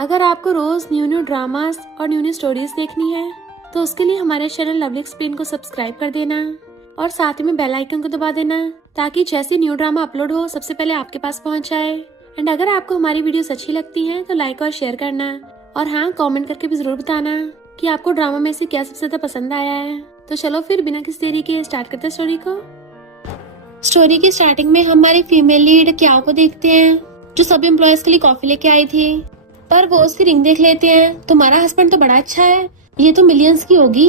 अगर आपको रोज new new dramas और न्यू न्यू स्टोरीज देखनी है तो उसके लिए हमारे चैनल लवली एक्सप्लेन को सब्सक्राइब कर देना और साथ ही में बेल आइकन को दबा देना ताकि जैसे न्यू ड्रामा अपलोड हो सबसे पहले आपके पास पहुंच जाए। एंड अगर आपको हमारी वीडियोस अच्छी लगती हैं तो लाइक और शेयर करना और हाँ, कमेंट करके भी जरूर बताना कि आपको ड्रामा में से क्या सबसे ज्यादा पसंद आया है। तो चलो फिर बिना किसी देरी के स्टार्ट करते हैं स्टोरी को। स्टोरी की स्टार्टिंग में हमारी फीमेल लीड क्याओ को देखते हैं जो सब एम्प्लॉयज के लिए कॉफी लेके आई थी, पर वो उसकी रिंग देख लेते हैं। तुम्हारा हस्बैंड तो बड़ा अच्छा है, ये तो मिलियंस की होगी।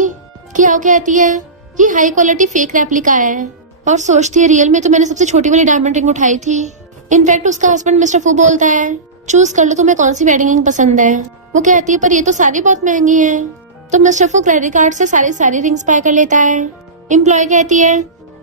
क्याओ कहती है ये हाई क्वालिटी फेक रेप्लिका है और सोचती है रियल में तो मैंने सबसे छोटी वाली डायमंड रिंग उठाई थी। इनफैक्ट उसका हस्बैंड मिस्टर फू बोलता है चूज कर लो तुम्हें कौन सी वेडिंग रिंग पसंद है। वो कहती है पर ये तो सारी बहुत महंगी है। तो मिस्टर फू क्रेडिट कार्ड से सारी रिंग्स बाय कर लेता है। एम्प्लॉय कहती है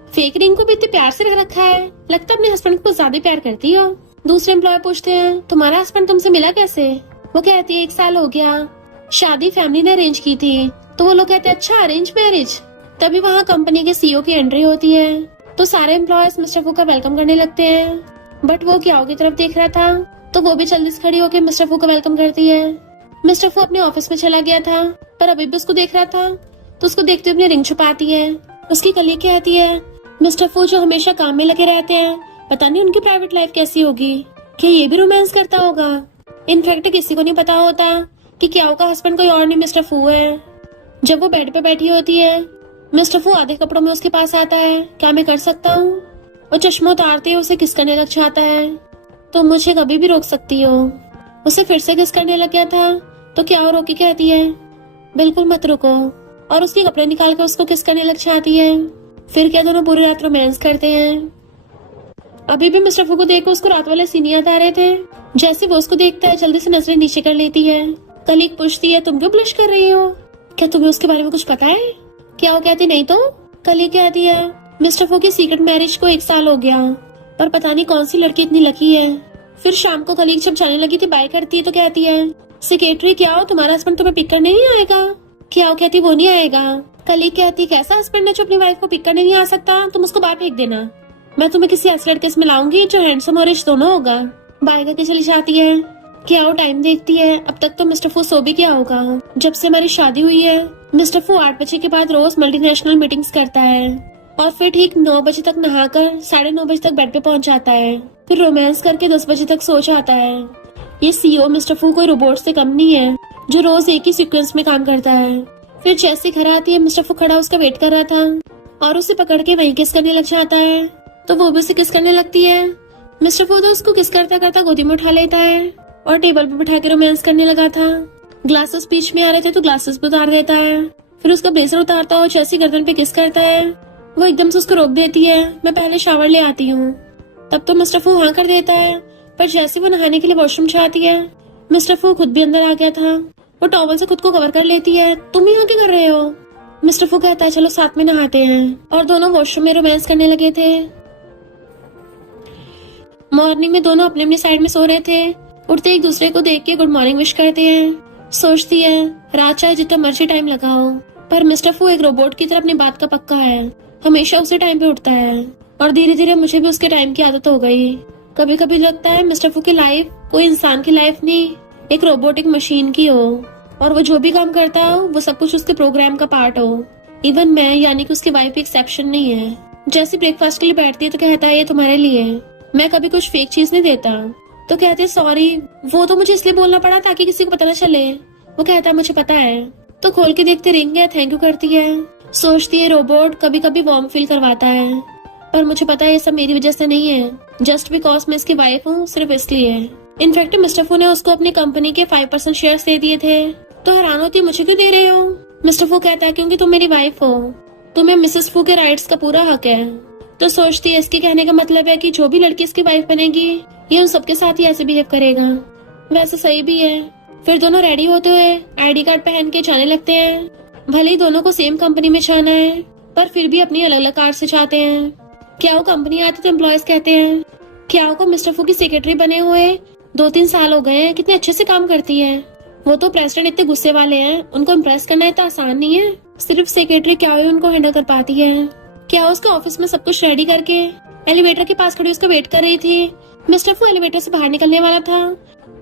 फेक रिंग को भी इतने प्यार से रख रखा है, लगता है अपने हस्बैंड को ज्यादा प्यार करती हो। दूसरे एम्प्लॉय पूछते हैं तुम्हारा हस्बैंड तुमसे मिला कैसे। वो कहती है 1 साल हो गया, शादी फैमिली ने अरेंज की थी। तो वो लोग कहते हैं अच्छा अरेंज मैरिज। तभी वहाँ कंपनी के सीईओ की एंट्री होती है तो सारे एम्प्लॉयज मिस्टर फू का वेलकम करने लगते हैं, बट वो क्याओ की तरफ देख रहा था तो वो भी जल्दी से खड़ी होकर मिस्टर फू का वेलकम करती है। मिस्टर फू अपने ऑफिस में चला गया था पर अभी भी उसको देख रहा था तो उसको देखते हुए अपनी रिंग छुपाती है। उसकी कलीग कहती है मिस्टर फू जो हमेशा काम में लगे रहते हैं, पता नहीं उनकी प्राइवेट लाइफ कैसी होगी, क्या ये भी रोमांस करता होगा। इनफैक्ट किसी को नहीं पता होता कि क्याओ का हस्बैंड कोई और नहीं मिस्टर फू है। जब वो बेड पे बैठी होती है मिस्टर फू आधे कपड़ों में उसके पास आता है, क्या मैं कर सकता हूँ। वो चश्मा उतारते हुए उसे किस करने लग जाता है, तो मुझे कभी भी रोक सकती हो। उसे फिर से किस करने लग गया था तो क्याओ रोकी कहती है बिल्कुल मत रुको, और उसके कपड़े निकाल कर उसको किस करने लग जाती है। फिर क्या दोनों पूरी रात रोमांस करते हैं। अभी भी मिस्टर फू को देखकर उसको रात वाले सीन याद आ रहे थे। जैसे वो उसको देखता है जल्दी से नजरें नीचे कर लेती है। कलीग पूछती है तुम क्यों ब्लश कर रही हो, क्या तुम्हें उसके बारे में कुछ पता है। क्या वो कहती नहीं तो। कलीग कहती है मिस्टर फू की सीक्रेट मैरिज को 1 साल हो गया, पर पता नहीं कौन सी लड़की इतनी लकी है। फिर शाम को कलीग जब जाने लगी थी बाय करती है तो कहती है सेक्रेटरी क्या हो तुम्हारा हस्बैंड तुम्हें पिक करने नहीं आएगा। क्या कहती वो नहीं आएगा। कलीग कहती कैसा हस्बैंड है जो अपनी वाइफ को पिक करने नहीं आ सकता, तुम उसको बाहर फेंक देना, मैं तुम्हें किसी ऐसे लड़के से मिलाऊंगी जो हैंडसम और रिच दोनों होगा। बाय करके चली जाती है। क्या वो टाइम देखती है, अब तक तो मिस्टर फू सो भी गया होगा। जब से हमारी शादी हुई है मिस्टर फू 8 बजे के बाद रोज मल्टीनेशनल मीटिंग्स करता है और फिर ठीक 9 बजे तक नहाकर 9:30 बजे तक बेड पे पहुंच जाता है। फिर रोमांस करके 10 बजे तक सो जाता है। ये सीईओ मिस्टर फू कोई रोबोट से कम नहीं है जो रोज एक ही सीक्वेंस में काम करता है। फिर जैसे घर आती है मिस्टर फू खड़ा उसका वेट कर रहा था और उसे पकड़ के वहीं किस करने लग जाता है, तो वो भी उसे किस करने लगती है। मिस्टर फू तो उसको किस करता करता गोदी में उठा लेता है और टेबल पे बिठा के रोमांस करने लगा था। ग्लासेस बीच में आ रहे थे तो ग्लासेस भी उतार देता है। फिर उसका ब्लेजर उतारता और जैसी गर्दन पे किस करता है वो एकदम से उसको रोक देती है, मैं पहले शावर ले आती हूँ। तब तो मिस्टर फू हाँ कर देता है, पर जैसे वो नहाने के लिए वॉशरूम जाती है मिस्टर फू खुद भी अंदर आ गया था। वो टॉवल से खुद को कवर कर लेती है, तुम यहाँ क्या कर रहे हो। मिस्टर फू कहता है चलो साथ में नहाते हैं, और दोनों वॉशरूम में रोमांस करने लगे थे। मॉर्निंग में दोनों अपने अपने साइड में सो रहे थे। उठते एक दूसरे को देख के गुड मॉर्निंग विश करते हैं। सोचती है रात चाहे जितना मर्जी टाइम लगाओ, पर मिस्टर फू एक रोबोट की तरह अपनी बात का पक्का है, हमेशा उसे टाइम पे उठता है। और धीरे धीरे मुझे भी उसके टाइम की आदत हो गई। कभी कभी लगता है मिस्टर फू की लाइफ कोई इंसान की लाइफ नहीं, एक रोबोटिक मशीन की हो, और वो जो भी काम करता हो वो सब कुछ उसके प्रोग्राम का पार्ट हो। इवन मैं यानी कि उसकी वाइफ एक्सेप्शन नहीं है। जैसे ब्रेकफास्ट के लिए बैठती है तो कहता है ये तुम्हारे लिए, मैं कभी कुछ फेक चीज नहीं देता। तो कहते सॉरी, वो तो मुझे इसलिए बोलना पड़ा ताकि किसी को पता न चले। वो कहता है मुझे पता है। तो खोल के देखते रिंग है, थैंक यू करती है। सोचती है रोबोट कभी कभी वार्म फील करवाता है, पर मुझे पता है ये सब मेरी वजह से नहीं है, जस्ट बिकॉज मैं इसकी वाइफ हूँ, सिर्फ इसलिए। इनफैक्ट मिस्टर फू ने उसको अपनी कंपनी के 5% शेयर्स दे दिए थे। तो हैरान होती मुझे क्यों दे रहे हो। मिस्टर फू कहता है क्योंकि तुम मेरी वाइफ हो, तुम्हें मिसेस फू के राइट्स का पूरा हक है। तो सोचती है इसके कहने का मतलब है कि जो भी लड़की इसकी वाइफ बनेगी ये उन सबके साथ ही ऐसे बिहेव करेगा। वैसे सही भी है। फिर दोनों रेडी होते हुए आईडी कार्ड पहन के जाने लगते हैं। भले ही दोनों को सेम कंपनी में जाना है, पर फिर भी अपनी अलग अलग कार से जाते हैं। क्या वो कंपनी आती तो एम्प्लॉयज कहते हैं क्या को मिस्टर फू की सेक्रेटरी बने हुए 2-3 साल हो गए हैं, कितने अच्छे से काम करती है। वो तो प्रेसिडेंट इतने गुस्से वाले हैं, उनको इम्प्रेस करना इतना आसान नहीं है। सिर्फ सेक्रेटरी क्या ही उनको हैंडल कर पाती है। क्या उसका ऑफिस में सब कुछ रेडी करके एलिवेटर के पास खड़ी उसका वेट कर रही थी मिस्टर फू एलिवेटर से बाहर निकलने वाला था,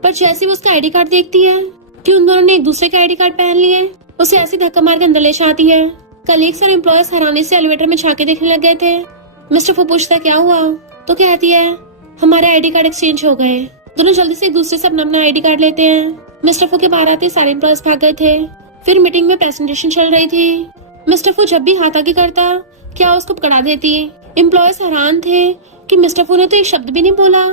पर जैसे ही वो उसका आईडी कार्ड देखती है कि उन दोनों ने एक दूसरे का आईडी कार्ड पहन लिए, उसे ऐसी धक्का मार के अंदर ले जाती है। कलीग्स और एम्प्लॉयर्स हैरानी से एलिवेटर में झांके देखने लग गए थे। मिस्टर फू पूछता क्या हुआ, तो कहती है हमारे आईडी कार्ड एक्सचेंज हो गए। दोनों जल्दी से एक दूसरे से अपना अपना आईडी कार्ड लेते हैं। मिस्टर फू के बाहर आते सारे एम्प्लॉयर्स भाग गए थे। फिर मीटिंग में प्रेजेंटेशन चल रही थी। मिस्टर फू जब भी हाथ आगे करता क्या उसको पकड़ा देती। एम्प्लॉयर्स हैरान थे कि मिस्टर फू ने तो एक शब्द भी नहीं बोला।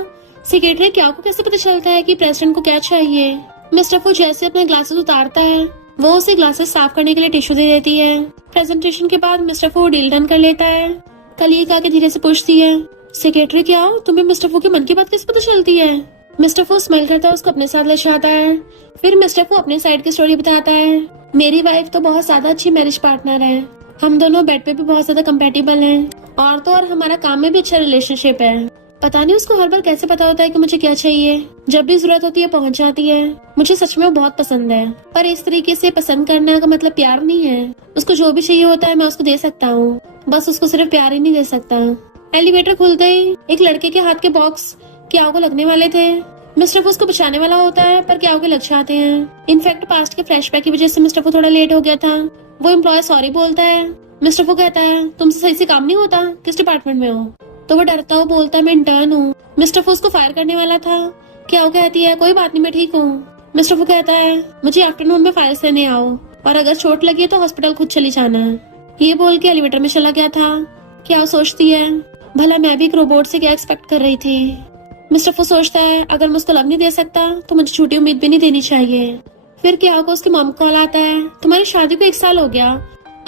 सेक्रेटरी क्या को कैसे पता चलता है कि प्रेसिडेंट को क्या चाहिए। मिस्टर फू जैसे अपने ग्लासेस उतारता है, वो उसे ग्लासेस साफ करने के लिए टिश्यू दे देती है। प्रेजेंटेशन के बाद मिस्टर फू डील डन कर लेता है। कलीग आके धीरे से पूछती है सेक्रेटरी क्या हो, तुम्हें मिस्टर फू के मन की बात कैसे पता चलती है। मिस्टर फू स्माइल करता है, उसको अपने साथ ले जाता है। फिर मिस्टर फू अपने साइड की स्टोरी बताता है। मेरी वाइफ तो बहुत ज्यादा अच्छी मैरिज पार्टनर है, हम दोनों बेड पे भी बहुत ज्यादा कंपेटेबल हैं, और तो और हमारा काम में भी अच्छा रिलेशनशिप है। पता नहीं उसको हर बार कैसे पता होता है कि मुझे क्या चाहिए, जब भी जरूरत होती है पहुंच जाती है। मुझे सच में वो बहुत पसंद है, पर इस तरीके से पसंद करना का मतलब प्यार नहीं है। उसको जो भी चाहिए होता है मैं उसको दे सकता हूँ, बस उसको सिर्फ प्यार ही नहीं दे सकता। एलिवेटर खुलते ही एक लड़के के हाथ के बॉक्स क्याओ को लगने वाले थे। मिस्टर फू उसको बचाने वाला होता है, पर क्याओ के लग जाते हैं। इनफैक्ट पास्ट के फ्लैशबैक की वजह से मिस्टर फू थोड़ा लेट हो गया था। वो एम्प्लॉय सॉरी बोलता है। मिस्टर फू कहता है तुमसे सही से काम नहीं होता, किस डिपार्टमेंट में हो। तो वो डरता हुआ बोलता है मैं इंटर्न हूँ। मिस्टर फू उसको फायर करने वाला था। क्याओ कहती है कोई बात नहीं मैं ठीक हूँ। मिस्टर फू कहता है मुझे आफ्टरनून में फाइल्स लेने आओ, और अगर चोट लगी तो हॉस्पिटल खुद चली जाना। ये बोल के एलिवेटर में चला गया था। क्याओ सोचती है भला मैं भी एक रोबोट से क्या एक्सपेक्ट कर रही थी। मिस्टर फू सोचता है अगर मैं उसको लव नहीं दे सकता तो मुझे झूठी उम्मीद भी नहीं देनी चाहिए। फिर क्याओ को उसकी मॉम कॉल आता है, तुम्हारी शादी को 1 साल हो गया,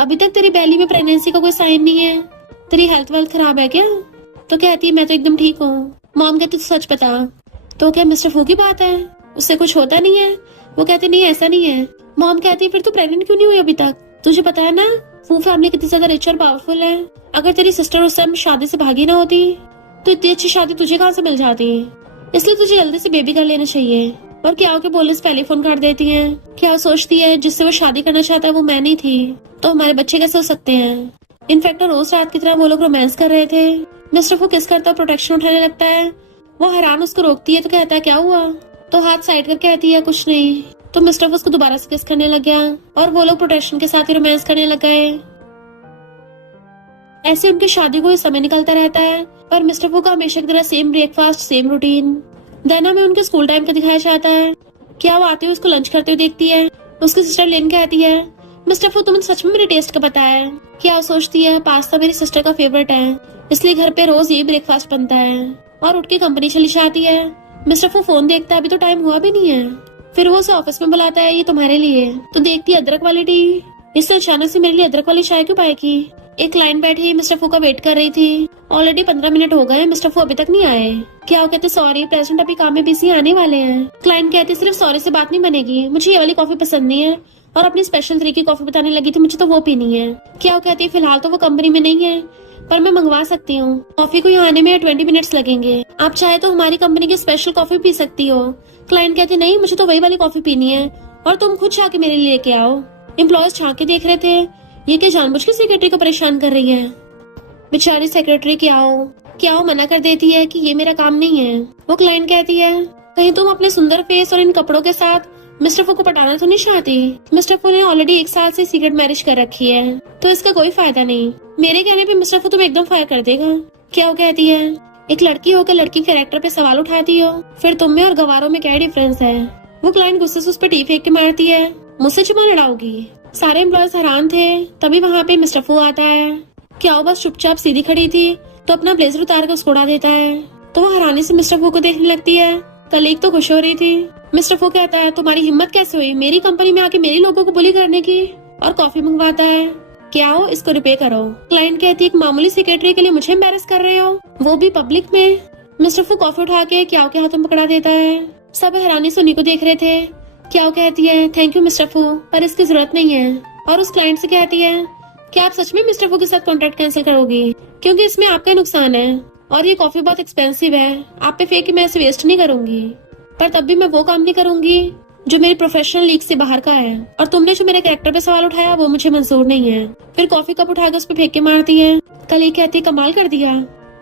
अभी तक तेरी बैली में प्रेगनेंसी का कोई साइन नहीं है, तेरी हेल्थ वेल्थ खराब है क्या। तो कहती है मैं तो एकदम ठीक हूँ। मॉम कहती तो सच बता। तो क्या मिस्टर फू की बात है, उससे कुछ होता नहीं है। वो कहते नहीं ऐसा नहीं है। मॉम कहती फिर तू प्रेग्नेंट क्यों नहीं हुई अभी तक, तुझे पता है ना फू फैमिली कितनी ज्यादा रिच और पावरफुल है। अगर तेरी सिस्टर उस टाइम शादी से भागी ना होती तो इतनी अच्छी शादी तुझे कहाँ से मिल जाती, इसलिए तुझे जल्दी से बेबी कर लेना चाहिए। और क्याओ के बोलने से पहले फोन काट देती है। क्याओ सोचती है जिससे वो शादी करना चाहता है वो मैं नहीं थी, तो हमारे बच्चे कैसे हो सकते हैं। इनफैक्ट रोज रात की तरह वो लोग रोमांस कर रहे थे। मिस्टर फू किस करता प्रोटेक्शन उठाने लगता है। वो हैरान उसको रोकती है तो कहता है क्या हुआ। तो हाथ साइड कर कहती है कुछ नहीं। तो मिस्टर फू उसको दोबारा से किस करने लग गया, और वो लोग प्रोटेक्शन के साथ ही रोमांस करने लग गए। ऐसे उनकी शादी को समय निकलता रहता है, पर मिस्टर फू का हमेशा की तरह सेम ब्रेकफास्ट सेम रूटीन। दैना में उनके स्कूल टाइम का दिखाया जाता है। क्या वो आते हुए उसको लंच करते हुए देखती है। उसकी सिस्टर लेन कहती है मिस्टर फू तुम्हें सच में मेरे टेस्ट का पता है। क्या सोचती है पास्ता मेरी सिस्टर का फेवरेट है, इसलिए घर पे रोज ये ब्रेकफास्ट बनता है, और उठ के कंपनी चली जाती है। मिस्टर फू फोन देखता है, अभी तो टाइम हुआ भी नहीं है। फिर वो उसे ऑफिस में बुलाता है, ये तुम्हारे लिए। तो देखती है अदरक वाली टी। इससे अचानक से मेरे लिए अदरक वाली चाय क्यों पाएगी। एक क्लाइंट बैठी मिस्टर फू का वेट कर रही थी। ऑलरेडी 15 मिनट हो गए, मिस्टर फू अभी तक नहीं आए। क्या वो कहते सॉरी प्रेसिडेंट अभी काम में बिजी आने वाले हैं। क्लाइंट कहते सिर्फ सॉरी से बात नहीं बनेगी, मुझे ये वाली कॉफी पसंद नहीं है, और अपनी स्पेशल तरीके की कॉफी बताने लगी थी, मुझे तो वो पीनी है। क्या वो कहती है फिलहाल तो वो कंपनी में नहीं है, पर मैं मंगवा सकती हूँ। कॉफी को यहाँ आने में 20 मिनट्स लगेंगे, आप चाहे तो हमारी कंपनी की स्पेशल कॉफी पी सकती हो। क्लाइंट कहते नहीं मुझे तो वही वाली कॉफी पीनी है, और तुम खुद जाके मेरे लिए लेके आओ। एम्प्लॉयज झांक के देख रहे थे, ये क्या जानबूझ के सेक्रेटरी को परेशान कर रही है। बेचारी सेक्रेटरी क्या हो मना कर देती है कि ये मेरा काम नहीं है। वो क्लाइंट कहती है कहीं तुम अपने सुंदर फेस और इन कपड़ों के साथ मिस्टर फू को पटाना तो नहीं चाहती। मिस्टर फू ने ऑलरेडी 1 साल से सीक्रेट मैरिज कर रखी है, तो इसका कोई फायदा नहीं। मेरे कहने पे मिस्टर फू तुम्हें एकदम फायर कर देगा। क्या वो कहती है एक लड़की होकर लड़की कैरेक्टर पे सवाल उठाती हो, फिर तुम में और गवारों में क्या डिफरेंस है। वो क्लाइंट गुस्से से उस पर टी फेंक के मारती है, मुझसे जुबान लड़ाओगी। सारे एम्प्लॉयज हैरान थे। तभी वहाँ पे मिस्टर फू आता है। क्या वो बस चुपचाप सीधी खड़ी थी, तो अपना ब्लेजर उतार कर उसको उड़ा देता है। तो वो हैरानी से मिस्टर फू को देखने लगती है। कलीग तो खुश हो रही थी। मिस्टर फू कहता है तुम्हारी हिम्मत कैसे हुई मेरी कंपनी में आके मेरी लोगों को बुली करने की, और कॉफी मंगवाता है। क्या हो इसको रिपेयर करो। क्लाइंट कहती है एक मामूली सेक्रेटरी के लिए मुझे एम्बैरेस कर रहे हो, वो भी पब्लिक में। मिस्टर फू कॉफी उठा के क्या के हाथों में पकड़ा देता है। सब हैरानी से उन्हीं को देख रहे थे। क्या कहती है थैंक यू मिस्टर फू, पर इसकी जरूरत नहीं है। और उस क्लाइंट से कहती है क्या आप सच में मिस्टर फू के साथ कॉन्ट्रैक्ट कैंसिल करोगी, क्योंकि इसमें आपका नुकसान है, और ये कॉफी बहुत एक्सपेंसिव है, आप पे फेंक के मैं इसे वेस्ट नहीं करूंगी, पर तब भी मैं वो काम नहीं करूंगी जो मेरी प्रोफेशनल लीग से बाहर का है, और तुमने जो मेरे कैरेक्टर पे सवाल उठाया वो मुझे मंजूर नहीं है। फिर कॉफी कप उठाकर उस पर फेंक के मारती है। कल कहती है कमाल कर दिया।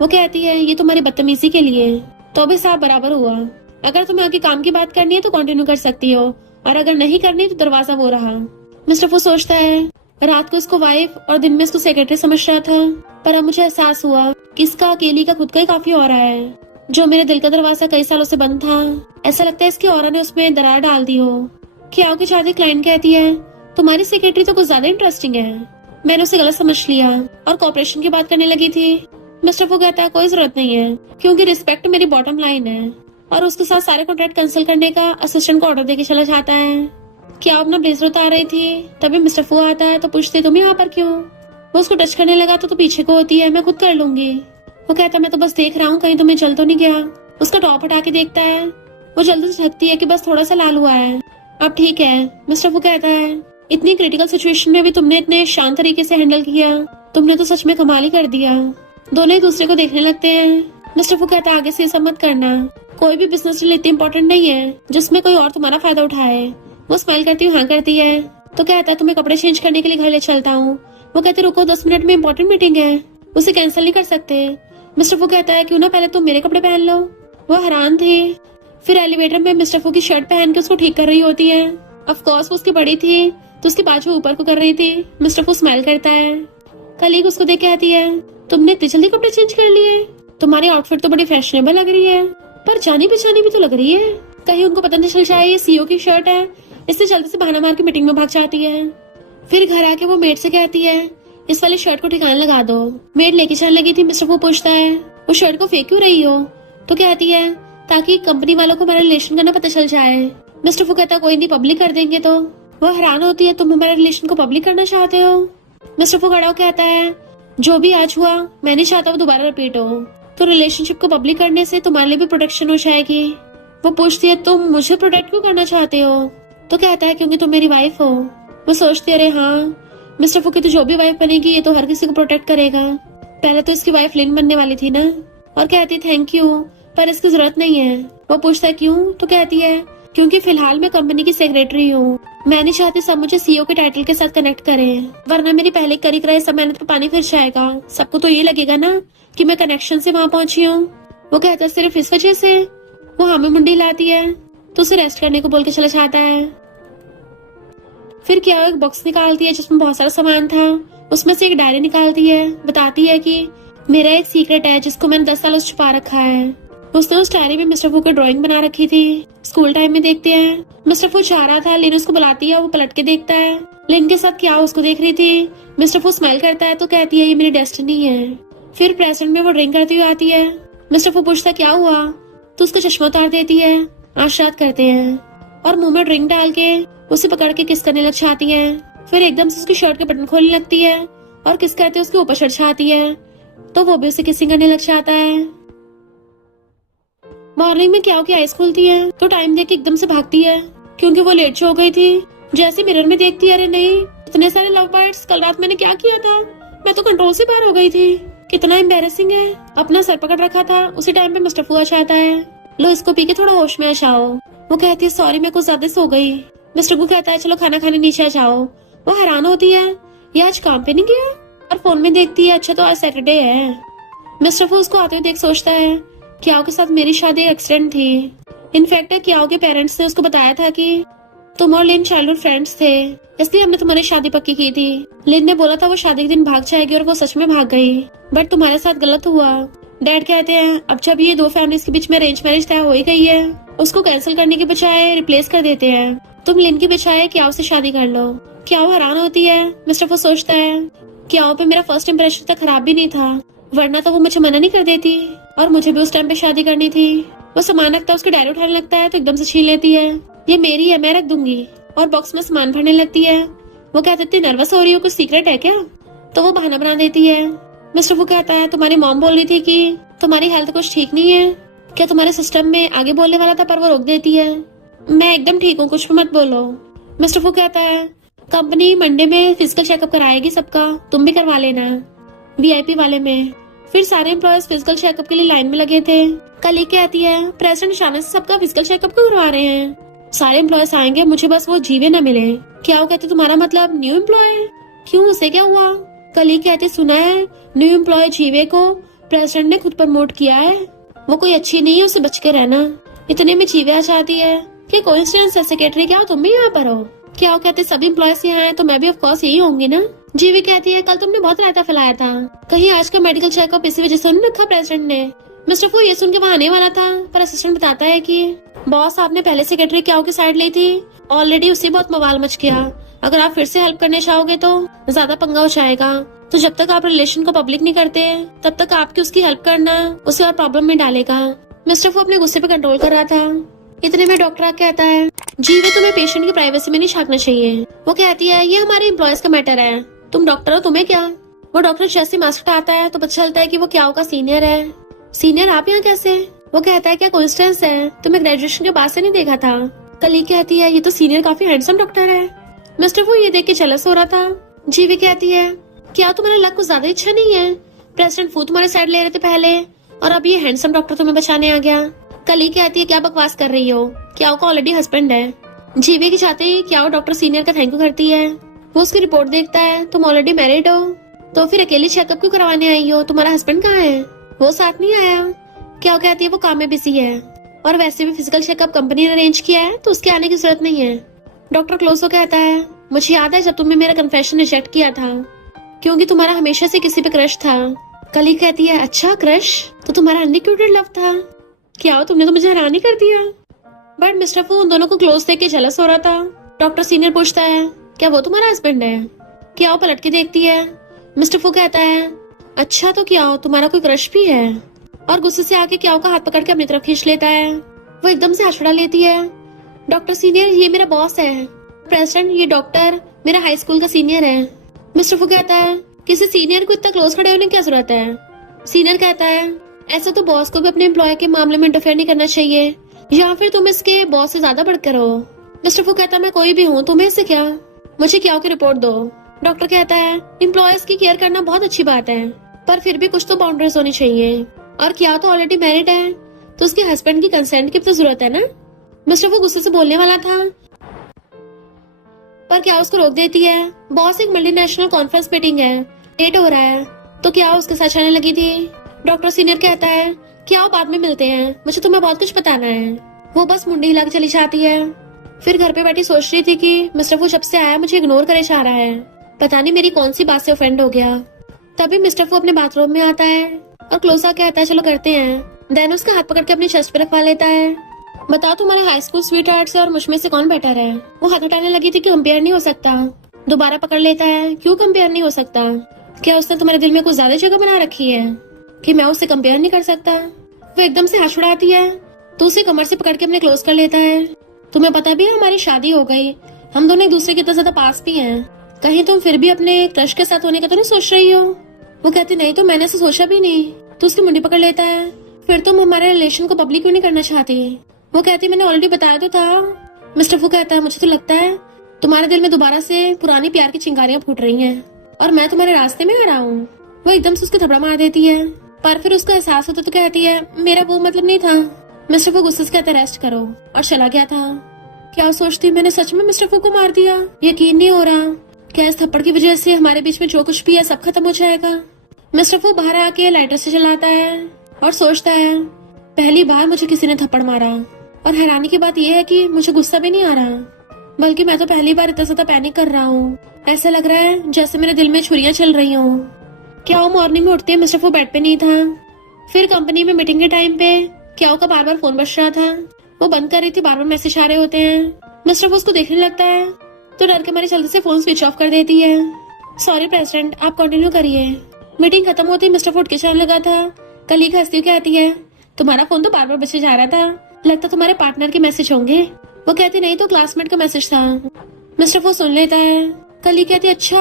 वो कहती है ये तुम्हारी बदतमीजी के लिए। तो भी साफ बराबर हुआ। अगर तुम्हें आगे काम की बात करनी है तो कंटिन्यू कर सकती हो, और अगर नहीं करनी तो दरवाजा वो रहा। मिस्टर फू सोचता है, रात को इसको वाइफ और दिन में इसको सेक्रेटरी समझ रहा था, पर अब मुझे एहसास हुआ कि इसका अकेली का खुद का ही काफी हो रहा है। जो मेरे दिल का दरवाजा कई सालों से बंद था, ऐसा लगता है इसकी औरा ने उसमें दरार डाल दी हो। क्या के चाहते क्लाइंट कहती है, तुम्हारी सेक्रेटरी तो कुछ ज्यादा इंटरेस्टिंग है। मैंने उसे गलत समझ लिया और कॉपरेशन की बात करने लगी थी। मिस्टर फू कहता है, कोई जरूरत नहीं है, क्योंकि रिस्पेक्ट मेरी बॉटम लाइन है। और उसके साथ सारे कॉन्ट्रैक्ट कैंसिल करने का असिस्टेंट को ऑर्डर देके चला जाता है। क्या अपना ब्लेजर उतार रही थी, तभी मिस्टर फू आता है तो पूछते, तुम यहाँ पर क्यों? वो उसको टच करने लगा तो पीछे को होती है, मैं खुद कर लूंगी। वो कहता है, मैं तो बस देख रहा हूँ कहीं तुम्हें जल तो नहीं गया। उसका टॉप हटा के देखता है, वो जल्दी से ढकती है कि बस थोड़ा सा लाल हुआ है, अब ठीक है। मिस्टर फू कहता है, इतनी क्रिटिकल सिचुएशन में भी तुमने इतने शांत तरीके से हैंडल किया, तुमने तो सच में कमाल ही कर दिया। दोनों एक दूसरे को देखने लगते हैं। मिस्टर फू कहता है, आगे से ये सब मत करना, कोई भी बिजनेस डील इतनी इंपॉर्टेंट नहीं है जिसमें कोई और तुम्हारा फायदा उठाए। वो स्माइल करती हुई हाँ करती है, तो कहता है, तुम्हें कपड़े चेंज करने के लिए घर ले चलता हूँ। वो कहते, रुको 10 मिनट में इंपॉर्टेंट मीटिंग है, उसे कैंसिल नहीं कर सकते। मिस्टर फू कहता है, क्यों ना पहले तुम मेरे कपड़े पहन लो। वो हैरान थी। फिर एलिवेटर में मिस्टर फू की शर्ट पहन के उसको ठीक कर रही होती है। ऑफ कोर्स वो उसकी बड़ी थी तो उसकी बाजू ऊपर को कर रही थी। मिस्टर फू स्माइल करता है। कलीग उसको देख के आती है, तुमने इतनी जल्दी कपड़े चेंज कर लिए, तुम्हारी आउटफिट तो बड़ी फैशनेबल लग रही है, पर जानी पहचानी भी तो लग रही है। कहीं उनको पता नहीं चल जाए ये सीईओ की शर्ट है, इससे जल्दी से बहाना मार के मीटिंग में भाग जाती है। फिर घर आके वो मेड से कहती है, इस वाली शर्ट को ठिकाने लगा दो। मेड लेके चलने लगी थी। मिस्टर फू पूछता है, वो शर्ट को फेंक क्यों रही हो? तो कहती है, ताकि कंपनी वालों को हमारा रिलेशन का ना पता चल जाए। मिस्टर फू कहता है, कोई नहीं, पब्लिक कर देंगे। तो वो हैरान होती है, तुम हमारे रिलेशन को पब्लिक करना चाहते हो? मिस्टर फू खड़ा कहता है, जो भी आज हुआ मैं नहीं चाहता वो दोबारा रिपीट हो, तो रिलेशनशिप को पब्लिक करने से तुम्हारे लिए भी प्रोटेक्शन हो जाएगी। वो पूछती है, तुम मुझे प्रोटेक्ट क्यों करना चाहते हो? तो कहता है, क्योंकि तुम मेरी वाइफ हो। वो सोचती है, अरे हाँ, मिस्टर फू की तो जो भी वाइफ बनेगी ये तो हर किसी को प्रोटेक्ट करेगा। पहले तो इसकी वाइफ लिन बनने वाली थी ना। और कहती, थैंक यू, पर इसकी जरूरत नहीं है। वो पूछता है, क्यों? तो कहती है, क्योंकि फिलहाल मैं कंपनी की सेक्रेटरी हूँ, मैं नहीं चाहती सब मुझे सीईओ के टाइटल के साथ कनेक्ट करें, वरना मेरी पहले करी कराई सब मेहनत पे पानी फिर जाएगा। सबको तो ये लगेगा ना कि मैं कनेक्शन से वहाँ पहुंची हूँ। वो कहता है, सिर्फ इस वजह से? वो हमें मुंडी लाती है तो उसे रेस्ट करने को बोल के चला जाता है। फिर क्या एक बॉक्स निकालती है जिसमें बहुत सारा सामान था। उसमें से एक डायरी निकालती है, बताती है कि मेरा एक सीक्रेट है जिसको मैंने 10 सालों से छुपा रखा है। उसने उस डायरी में मिस्टर फू की ड्राइंग बना रखी थी। स्कूल टाइम में देखते हैं, मिस्टर फू जा रहा था, लिन उसको बुलाती है, वो पलट के देखता है, लिन के साथ क्या उसको देख रही थी। मिस्टर फू स्माइल करता है तो कहती है, ये मेरी डेस्टिनी है। फिर प्रेजेंट में वो ड्रिंक करती हुई आती है। मिस्टर फू पूछता क्या हुआ, तो उसका चश्मा उतार देती है। आशीर्वाद करते हैं और मुंह में ड्रिंक डाल के उसे पकड़ के किस करने लग जाती है। फिर एकदम से उसकी शर्ट के बटन खोलने लगती है और किस कहते उसके ऊपर चढ़ जाती है, तो वो भी उसे किसिंग करने लग जाता है। मॉर्निंग में क्या हो की आइस खुलती है तो टाइम देख के एकदम से भागती है, क्योंकि वो लेट सो गई थी। जैसे मिरर में देखती है, अरे नहीं, इतने सारे लव बर्ड्स, कल रात मैंने क्या किया था, मैं तो कंट्रोल से बाहर हो गई थी, कितना एम्बेरसिंग है। अपना सर पकड़ रखा था, उसी टाइम पे मिस्टर फू आ जाता है, लो इसको पी के थोड़ा होश में आ जाओ। वो कहती है, सॉरी मैं कुछ ज्यादा सो गई। मिस्टर फू कहता है, चलो खाना खाने नीचे आ जाओ। वो हैरान होती है, ये आज काम पे नहीं गया, और फोन में देखती है, अच्छा तो आज सैटरडे है। मिस्टर फू उसको आते हुए देख सोचता है, क्याओ के साथ मेरी शादी एक्सीडेंट थी। इनफैक्ट क्याओ के पेरेंट्स ने उसको बताया था कि तुम और लिन चाइल्डहुड फ्रेंड्स थे, इसलिए हमने तुम्हारी शादी पक्की की थी। लिन ने बोला था वो शादी के दिन भाग जाएगी और वो सच में भाग गई, बट तुम्हारे साथ गलत हुआ। डैड कहते हैं अब जब ये दो फैमिलीज के बीच में अरेंज मैरिज तय हो ही गई है, उसको कैंसिल करने के बजाय रिप्लेस कर देते हैं। तुम लिन की बजाय क्याओ से शादी कर लो। क्याओ हैरान होती है। मिस्टर फू सोचता है, क्याओ पे मेरा फर्स्ट इम्प्रेशन तक खराब भी नहीं था, वरना तो वो मुझे मना नहीं कर देती, और मुझे भी उस टाइम पे शादी करनी थी। वो सामान रखता है, उसकी डायरी उठाने लगता है तो एकदम से छीन लेती है, ये मेरी है, मैं रख दूंगी, और बॉक्स में सामान भरने लगती है। वो कहती इतनी नर्वस हो रही हो, कुछ सीक्रेट है क्या? तो वो बहाना बना देती है। मिस्टर फू कहता है, तुम्हारी मॉम बोल रही थी कि तुम्हारी हेल्थ कुछ ठीक नहीं है, क्या तुम्हारे सिस्टम में आगे बोलने वाला था पर वो रोक देती है। मैं एकदम ठीक हूँ, कुछ भी मत बोलो। मिस्टर फू कहता है, कंपनी मंडे में फिजिकल चेकअप कराएगी सबका, तुम भी करवा लेना वीआईपी वाले में। फिर सारे एम्प्लॉयज फिजिकल चेकअप के लिए लाइन में लगे थे। कल एक आती है, प्रेसिडेंट अचानक से सबका फिजिकल चेकअप क्यों करवा रहे हैं, सारे एम्प्लॉयज आएंगे, मुझे बस वो जीवे न मिले। क्या वो कहते तुम्हारा मतलब न्यू एम्प्लॉय, क्यों उसे क्या हुआ? कल ही कहते सुना है न्यू एम्प्लॉय जीवे को प्रेसिडेंट ने खुद प्रमोट किया है। वो कोई अच्छी नहीं है, उसे बच के रहना। इतने में जीवे आ जाती है कि कोइंसिडेंस है सेक्रेटरी, क्या हो तुम भी यहाँ पर हो? क्या हो कहते सभी एम्प्लॉयज यहाँ हैं तो मैं भी ऑफ कोर्स यही होंगी ना। जीवी कहती है कल तुमने बहुत रायता फैलाया था, कहीं आज का मेडिकल चेकअप इसी वजह से नहीं रखा प्रेसिडेंट ने। मिस्टर फू ये सुन के वहाँ आने वाला था, पर असिस्टेंट बताता है कि बॉस आपने पहले सेक्रेटरी क्या की साइड ली थी, ऑलरेडी उसे बहुत बवाल मच गया। अगर आप फिर से हेल्प करने चाहोगे तो ज्यादा पंगा हो जाएगा। तो जब तक आप रिलेशन को पब्लिक नहीं करते तब तक आपकी उसकी हेल्प करना उसे और प्रॉब्लम में डालेगा। मिस्टर फू अपने गुस्से पे कंट्रोल कर रहा था। इतने में डॉक्टर आके कहता है जीवे तुम्हें पेशेंट की प्राइवेसी में नहीं झांकना चाहिए। वो कहती है ये हमारे एम्प्लॉयज का मैटर है, तुम डॉक्टर हो तुम्हें क्या। वो डॉक्टर जैसे मास्क हटाता है तो पता चलता है कि वो क्या का सीनियर है। सीनियर आप यहाँ कैसे? वो कहता है क्या कोइंसिडेंस है, तुम्हें ग्रेजुएशन के बाद से नहीं देखा था। कली कहती है ये तो सीनियर काफी हैंडसम डॉक्टर है। मिस्टर फू ये देख के जेलस हो रहा था। जीवी कहती है क्या तुम्हारा लक कुछ ज्यादा अच्छा नहीं है? प्रेसिडेंट फू तुम्हारे साइड ले रहे थे पहले और अब ये हैंडसम डॉक्टर तुम्हें बचाने आ गया। कली कहती है क्या बकवास कर रही हो, क्या का ऑलरेडी हस्बैंड है। जीवी की चाहते ही क्या डॉक्टर सीनियर का थैंक यू करती है। वो उसकी रिपोर्ट देखता है तुम ऑलरेडी मैरिड हो तो फिर अकेली चेकअप क्यों करवाने आई हो, तुम्हारा हस्बैंड कहाँ है? वो साथ नहीं आया। क्या कहती है वो काम में बिजी है और वैसे भी फिजिकल चेकअप कंपनी ने अरेंज किया है तो उसके आने की जरूरत नहीं है। डॉक्टर क्लोजो कहता है मुझे याद है जब तुमने मेरा कन्फेशन रिजेक्ट किया था क्योंकि तुम्हारा हमेशा से किसी पे क्रश था। कली कहती है अच्छा क्रश, तो तुम्हारा अनरिक्रूटेड लव था क्या? तुमने तो मुझे हैरान ही कर दिया। बट मिस्टर फू उन दोनों को क्लोज देख के जेलस हो रहा था। डॉक्टर सीनियर पूछता है क्या वो तुम्हारा हस्बैंड है? क्या वो पलट के देखती है। मिस्टर फू कहता है अच्छा तो क्या हो तुम्हारा कोई क्रश भी है? और गुस्से से आके क्या का हाथ पकड़ के अपनी तरफ खींच लेता है। वो एकदम से हंस लेती है। डॉक्टर सीनियर ये मेरा बॉस है। प्रेसिडेंट ये डॉक्टर मेरा हाई स्कूल का सीनियर है। मिस्टर फू कहता है किसी सीनियर को इतना क्लोज खड़े होने की क्या जरूरत है? सीनियर कहता है ऐसा तो बॉस को भी अपने एम्प्लॉय के मामले में इंटरफेयर नहीं करना चाहिए, या फिर तुम इसके बॉस से ज्यादा बढ़कर हो। मिस्टर फू कहता है मैं कोई भी हूँ, तुम्हें इससे क्या, मुझे क्या की रिपोर्ट दो। डॉक्टर कहता है एम्प्लॉयज की केयर करना बहुत अच्छी बात है पर फिर भी कुछ तो बाउंड्रीज होनी चाहिए, और क्या तो ऑलरेडी मैरिड है तो उसके हस्बैंड की कंसेंट की तो जरूरत है ना। मिस्टर फू गुस्से से बोलने वाला था पर क्या उसको रोक देती है। बॉस एक मल्टीनेशनल कॉन्फ्रेंस मीटिंग है, लेट हो रहा है, तो क्या उसके साथ जाने लगी थी। डॉक्टर सीनियर कहता है क्या वो बाद में मिलते हैं, मुझे तुम्हें बहुत कुछ बताना है। वो बस मुंडी हिला के चली जाती है। फिर घर पे बैठी सोच रही थी कि मिस्टर फू जब से आया मुझे इग्नोर करे जा रहा है, पता नहीं मेरी कौन सी बात से ऑफेंड हो गया। तभी मिस्टर फू अपने बाथरूम में आता है और क्लोजा कहता है चलो करते हैं। देन उसका हाथ पकड़ के अपनी चेस्ट पे रखवा लेता है। बताओ तुम्हारे हाई स्कूल स्वीट हार्ट से और मुझमें से कौन बेटर है। वो हाथ हटाने लगी थी कि कंपेयर नहीं हो सकता। दोबारा पकड़ लेता है क्यों कंपेयर नहीं हो सकता, क्या उसने तुम्हारे दिल में कुछ ज्यादा जगह बना रखी है कि मैं उससे कंपेयर नहीं कर सकता। वो एकदम से हंस उड़ाती है तो उसे कमर से पकड़ के अपने क्लोज कर लेता है। तुम्हें पता भी है हमारी शादी हो गई, हम दोनों एक दूसरे के इतना ज्यादा पास भी हैं, कहीं तुम फिर भी अपने क्रश के साथ होने का तो नहीं सोच रही हो। वो कहती नहीं तो मैंने ऐसा सोचा भी नहीं। तो उसकी मुंडी पकड़ लेता है फिर तुम हमारे रिलेशन को पब्लिक क्यों नहीं करना चाहती। वो कहती मैंने ऑलरेडी बताया तो था। मिस्टर फू कहता है मुझे तो लगता है तुम्हारे दिल में दोबारा से पुरानी प्यार की चिंगारियां फूट रही हैं और मैं तुम्हारे रास्ते में आ रहा हूँ। वो एकदम से उसको थपड़ा मार देती है पर फिर उसका एहसास होता तो कहती है मेरा वो मतलब नहीं था। मिस्टर फू गुस्से से कहते रेस्ट करो और चला गया था। क्या सोचती मैंने सच में मिस्टर फू को मार दिया, यकीन नहीं हो रहा। क्या इस थप्पड़ की वजह से हमारे बीच में जो कुछ भी है सब खत्म हो जाएगा। मिस्टर फू बाहर आके लाइटर से जलाता है और सोचता है पहली बार मुझे किसी ने थप्पड़ मारा, और हैरानी की बात यह है कि मुझे गुस्सा भी नहीं आ रहा, बल्कि मैं तो पहली बार इतना ज्यादा पैनिक कर रहा हूँ। ऐसा लग रहा है जैसे मेरे दिल में छुरियां चल रही हूँ। क्या वो मॉर्निंग में उठते मिस्टर फू बेड पे नहीं था। फिर कंपनी में मीटिंग के टाइम पे क्या का बार बार फोन बज रहा था। वो बंद कर रही थी, बार बार मैसेज आ रहे होते हैं। मिस्टर फू उसको देखने लगता है तो डर के मारे जल्दी से फोन स्विच ऑफ कर देती है। सॉरी प्रेसिडेंट आप कंटिन्यू करिए। मीटिंग खत्म होती मिस्टर फू उठ के जाने लगा था। कलीग हंसती हुई कहती है तुम्हारा फोन तो बार बार बजे जा रहा था, लगता तुम्हारे पार्टनर के मैसेज होंगे। वो कहती नहीं तो क्लासमेट का मैसेज था। मिस्टर फू सुन लेता है। कलीग कहती अच्छा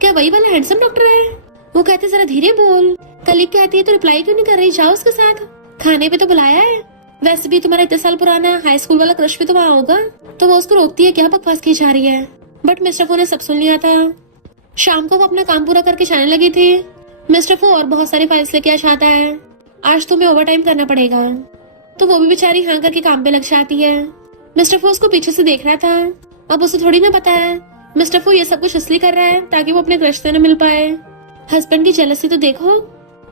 क्या वही वाला हैंडसम डॉक्टर है। वो कहते जरा धीरे बोल। कलीग कहती है तो रिप्लाई क्यों नहीं कर रही, जाओ उसके साथ, खाने पे तो बुलाया है, वैसे भी तुम्हारा इतने साल पुराना हाई स्कूल वाला क्रश भी तो वहाँ होगा। तो वो उसको रोकती है क्या बकवास की जा रही है, बट मिस्टर फू ने सब सुन लिया था। शाम को वो अपना काम पूरा करके जाने लगी थी। मिस्टर फू और बहुत सारी फाइल्स लेके आ जाता है। आज तुम्हें ओवर टाइम करना पड़ेगा, तो वो भी बेचारी हाँ करके काम पे लग जाती है। मिस्टर फू उसको पीछे से देख रहा था, अब उसे थोड़ी ना पता है मिस्टर फू ये सब कुछ इसलिए कर रहा है ताकि वो अपने क्रश से न मिल पाए। हस्बैंड की जेलसी तो देखो।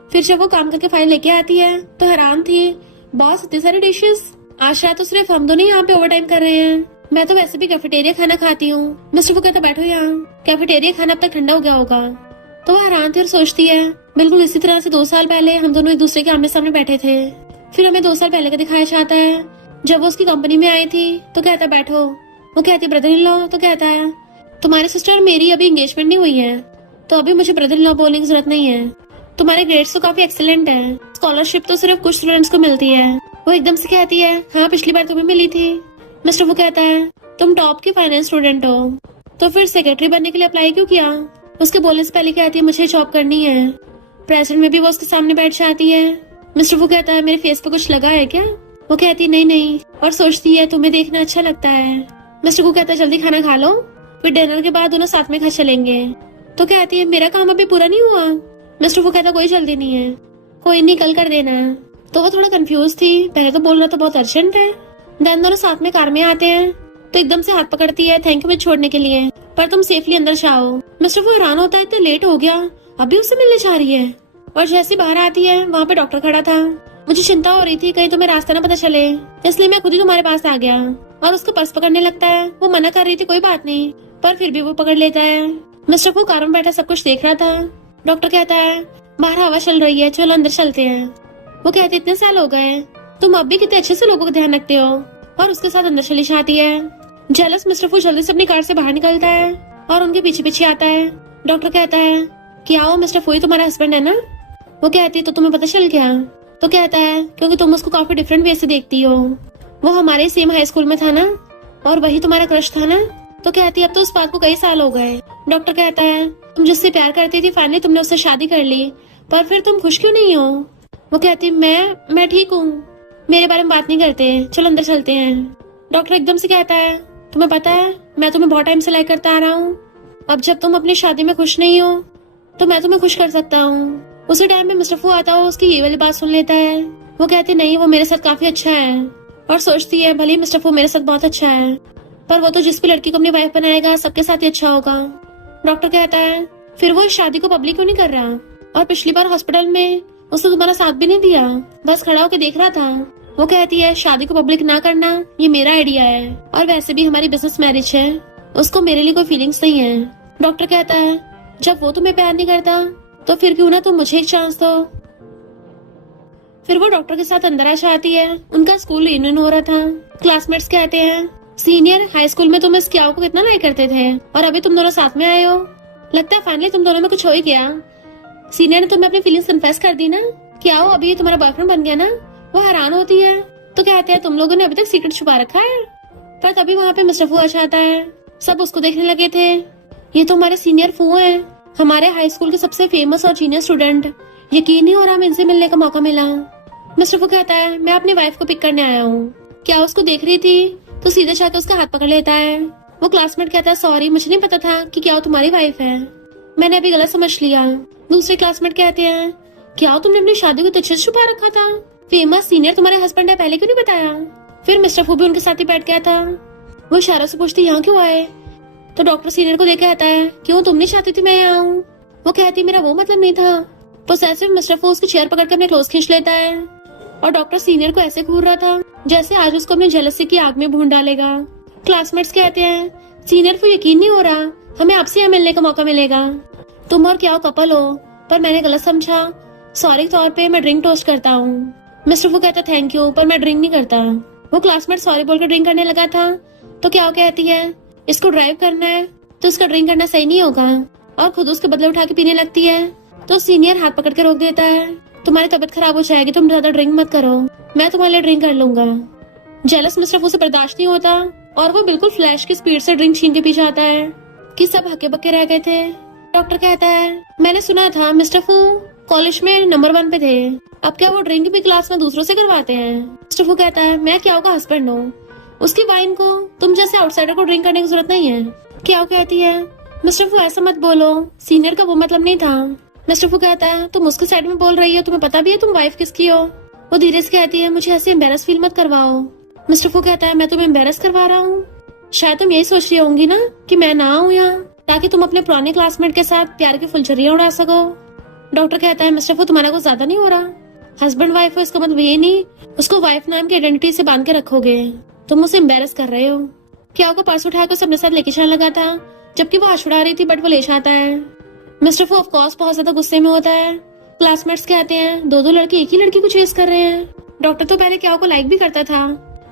फिर जब वो काम करके फाइल लेके आती है तो हैरान थी, बॉस इतने सारे डिशेस, आज रात तो सिर्फ हम दोनों यहाँ पे ओवर टाइम कर रहे हैं। मैं तो वैसे भी कैफेटेरिया खाना खाती हूँ। मिस्टर वो कहता बैठो यहाँ, कैफेटेरिया खाना अब तक ठंडा हो गया होगा। तो वो हैरान थी और सोचती है बिल्कुल इसी तरह से 2 साल पहले हम दोनों एक दूसरे के आमने सामने बैठे थे। फिर हमें 2 साल पहले का दिखाया जाता है जब वो उसकी कंपनी में आई थी। तो कहता बैठो, वो कहती ब्रदर इन लॉ। तो कहता है तुम्हारी सिस्टर और मेरी अभी एंगेजमेंट नहीं हुई है तो अभी मुझे ब्रदर इन लॉ बोलने की जरूरत नहीं है। तुम्हारे ग्रेड्स तो काफी एक्सीलेंट है, स्कॉलरशिप तो सिर्फ कुछ स्टूडेंट्स को मिलती है। वो एकदम से कहती है हाँ पिछली बार तुम्हें मिली थी। मिस्टर वो कहता है तुम टॉप की फाइनेंस स्टूडेंट हो तो फिर सेक्रेटरी बनने के लिए अप्लाई क्यों किया। उसके बोलने से पहले कहती है मुझे जॉब करनी है। प्रेजेंट में भी वो उसके सामने बैठ जाती है। मिस्टर वो कहता है मेरे फेस पे कुछ लगा है क्या। वो कहती है नहीं और सोचती है तुम्हें देखना अच्छा लगता है। मिस्टर को कहता है जल्दी खाना खा लो, फिर डिनर के बाद दोनों साथ में खा चलेंगे। तो कहती है मेरा काम अभी पूरा नहीं हुआ। मिस्टर वो कहता कोई जल्दी नहीं है, कोई नहीं कल कर देना। तो वो थोड़ा कंफ्यूज थी, पहले तो बोल रहा था बहुत अर्जेंट है। देन दोनों साथ में कार में आते हैं तो एकदम से हाथ पकड़ती है थैंक यू मुझे छोड़ने के लिए, पर तुम सेफली अंदर जाओ। मिस्टर वो हैरान होता है इतना लेट हो गया, अभी उससे मिलने जा रही है। और जैसे बाहर आती है वहाँ पे डॉक्टर खड़ा था। मुझे चिंता हो रही थी कहीं तुम्हें रास्ता ना पता चले, इसलिए मैं खुद ही तुम्हारे पास आ गया। और उसका पर्स पकड़ने लगता है। वो मना कर रही थी कोई बात नहीं, पर फिर भी वो पकड़ लेता है। मिस्टर को कार में बैठा सब कुछ देख रहा था। डॉक्टर कहता है बाहर हवा चल रही है, चलो अंदर चलते हैं। वो कहते इतने साल हो गए, तुम अब भी कितने अच्छे से लोगों का ध्यान रखते हो। और उसके साथ अंदर चली जाती है। जेलस मिस्टर फू जल्दी से अपनी कार से बाहर निकलता है और उनके पीछे पीछे आता है। डॉक्टर कहता है क्या हो मिस्टर फू, तुम्हारा हस्बैंड है ना। वो कहती तो तुम्हें पता चल गया। तो कहता है क्योंकि तुम उसको काफी डिफरेंट वे से देखती हो, वो हमारे सेम हाई स्कूल में था ना और वही तुम्हारा क्रश था ना। तो कहती अब तो उस बात को कई साल हो गए। डॉक्टर कहता है तुम जिससे प्यार करती थी फाइनली तुमने उससे शादी कर ली, पर फिर तुम खुश क्यों नहीं हो। वो कहती मैं ठीक हूँ, मेरे बारे में बात नहीं करते, चलो अंदर चलते हैं। डॉक्टर एकदम से कहता है तुम्हें पता है मैं तुम्हें बहुत टाइम से लाइक करता आ रहा हूँ, अब जब तुम अपनी शादी में खुश नहीं हो तो मैं तुम्हें खुश कर सकता हूँ। उसी टाइम में मिस्टर फू आता हो उसकी ये वाली बात सुन लेता है। वो कहते नहीं वो मेरे साथ काफी अच्छा है। और सोचती है भले मिस्टर फू मेरे साथ बहुत अच्छा है, पर वो तो जिस भी लड़की को अपनी वाइफ बनाएगा सबके साथ ही अच्छा होगा। डॉक्टर कहता है फिर वो इस शादी को पब्लिक क्यों नहीं कर रहा। और पिछली बार हॉस्पिटल में उसने तुम्हारा साथ भी नहीं दिया, बस खड़ा होकर देख रहा था। वो कहती है शादी को पब्लिक ना करना ये मेरा आइडिया है, और वैसे भी हमारी बिजनेस मैरिज है, उसको मेरे लिए कोई फीलिंग्स नहीं है। डॉक्टर कहता है जब वो तुम्हें प्यार नहीं करता तो फिर क्यों ना तुम मुझे एक चांस दो। फिर वो डॉक्टर के साथ अंदर आ जाती है। उनका स्कूल रियूनियन हो रहा था। क्लासमेट्स कहते हैं सीनियर हाई स्कूल में तुम इस क्याओ को कितना लाइक करते थे और अभी तुम दोनों साथ में आए हो, लगता है फाइनली तुम दोनों में कुछ हो ही गया। सीनियर ने तुम्हें अपनी फीलिंग्स कन्फेस कर दी ना, क्याओ अभी ये तुम्हारा बॉयफ्रेंड बन गया ना। वो हैरान होती है तो कहते हैं तुम लोगों ने अभी तक सीक्रेट छुपा रखा है। पर तभी वहाँ पे मिस्टर फू आ जाता है। सब उसको देखने लगे थे, ये तो हमारे सीनियर फू है, हमारे हाई स्कूल के सबसे फेमस और जीनियस स्टूडेंट। यकीन नहीं हो रहा हमें इनसे मिलने का मौका मिला। मिस्टर फू कहता है मैं अपनी वाइफ को पिक करने आया हूँ। क्या उसको देख रही थी तो सीधे जाकर उसका हाथ पकड़ लेता है। वो क्लासमेट कहता है सॉरी मुझे नहीं पता था कि क्या तुम्हारी वाइफ है, मैंने अभी गलत समझ लिया। दूसरे क्लासमेट कहते हैं क्या तुमने अपनी शादी को अच्छे से छुपा रखा था, फेमस सीनियर तुम्हारे हस्बैंड है, पहले क्यों नहीं बताया। फिर मिस्टर फू भी उनके साथ ही बैठ गया था। वो इशारों से पूछती यहाँ क्यों आए। तो डॉक्टर सीनियर को देख के आता है क्यों तुम नहीं चाहती थी मैं यहाँ आऊँ। वो कहती मेरा वो मतलब नहीं था। पोसेसिव मिस्टर फू उसकी चेयर पकड़ कर अपने क्लोज खींच लेता है और डॉक्टर सीनियर को ऐसे घूर रहा था जैसे आज उसको अपने जेलसी की आग में भून डालेगा। क्लासमेट्स कहते हैं सीनियर को यकीन नहीं हो रहा हमें आपसे यहाँ मिलने का मौका मिलेगा, तुम और क्या कपल हो, पर मैंने गलत समझा, सॉरी तौर पे मैं ड्रिंक टोस्ट करता हूँ। मिस्टर फू कहता थैंक यू पर मैं ड्रिंक नहीं करता। वो क्लासमेट सॉरी बोलकर ड्रिंक करने लगा था तो क्या कहती है इसको ड्राइव करना है तो इसका ड्रिंक करना सही नहीं होगा, और खुद उसके बदले उठा के पीने लगती है। तो सीनियर हाथ पकड़ के रोक देता है तुम्हारी तबीयत खराब हो जाएगी, तुम ज्यादा ड्रिंक मत करो, मैं तुम्हारे लिए ड्रिंक कर लूंगा। जेलस मिस्टर फू से बर्दाश्त नहीं होता और वो बिल्कुल फ्लैश की स्पीड से ड्रिंक छीन के पी जाता है कि सब हक्के बक्के रह गए थे। डॉक्टर कहता है मैंने सुना था मिस्टर फू कॉलेज में नंबर 1 पे थे, अब क्या वो ड्रिंक भी क्लास में दूसरों से करवाते हैं। मिस्टर फू कहता है मैं क्या का हस्बैंड हूँ, उसकी वाइन को तुम जैसे आउटसाइडर को ड्रिंक करने की जरूरत नहीं है। क्या कहती है मिस्टर फू ऐसा मत बोलो, सीनियर का वो मतलब नहीं था। मिस्टर फू कहता है तुम उसके साइड में बोल रही हो, तुम्हें पता भी है तुम वाइफ किसकी हो। वो धीरे से कहती है मुझे ऐसे एम्बेरस फील मत करवाओ। मिस्टर फू कहता है मैं तुम्हें एम्बेरस करवा रहा हूँ, शायद तुम यही सोच रही होंगी ना कि मैं ना आऊँ यहाँ ताकि तुम अपने पुराने क्लासमेट के साथ प्यार की फुलझड़ियाँ उड़ा सको। डॉक्टर कहता है मिस्टर फू तुम्हारा कुछ ज्यादा नहीं हो रहा? हस्बैंड वाइफ हो इसका मतलब ये नहीं उसको वाइफ नाम की आइडेंटिटी से बांध के रखोगे। तुम उसे एम्बेरस कर रहे हो। क्या को पर्स उठाकर उसे अपने साथ लेके चलने लगा था, जबकि वो छुड़ा रही थी, बट वो ले जाता है। मिस्टर फू ऑफ कोर्स बहुत ज्यादा गुस्से में होता है। क्लासमेट्स कहते हैं दो लड़के एक ही लड़की को चेस कर रहे हैं। डॉक्टर तो पहले क्या को लाइक भी करता था,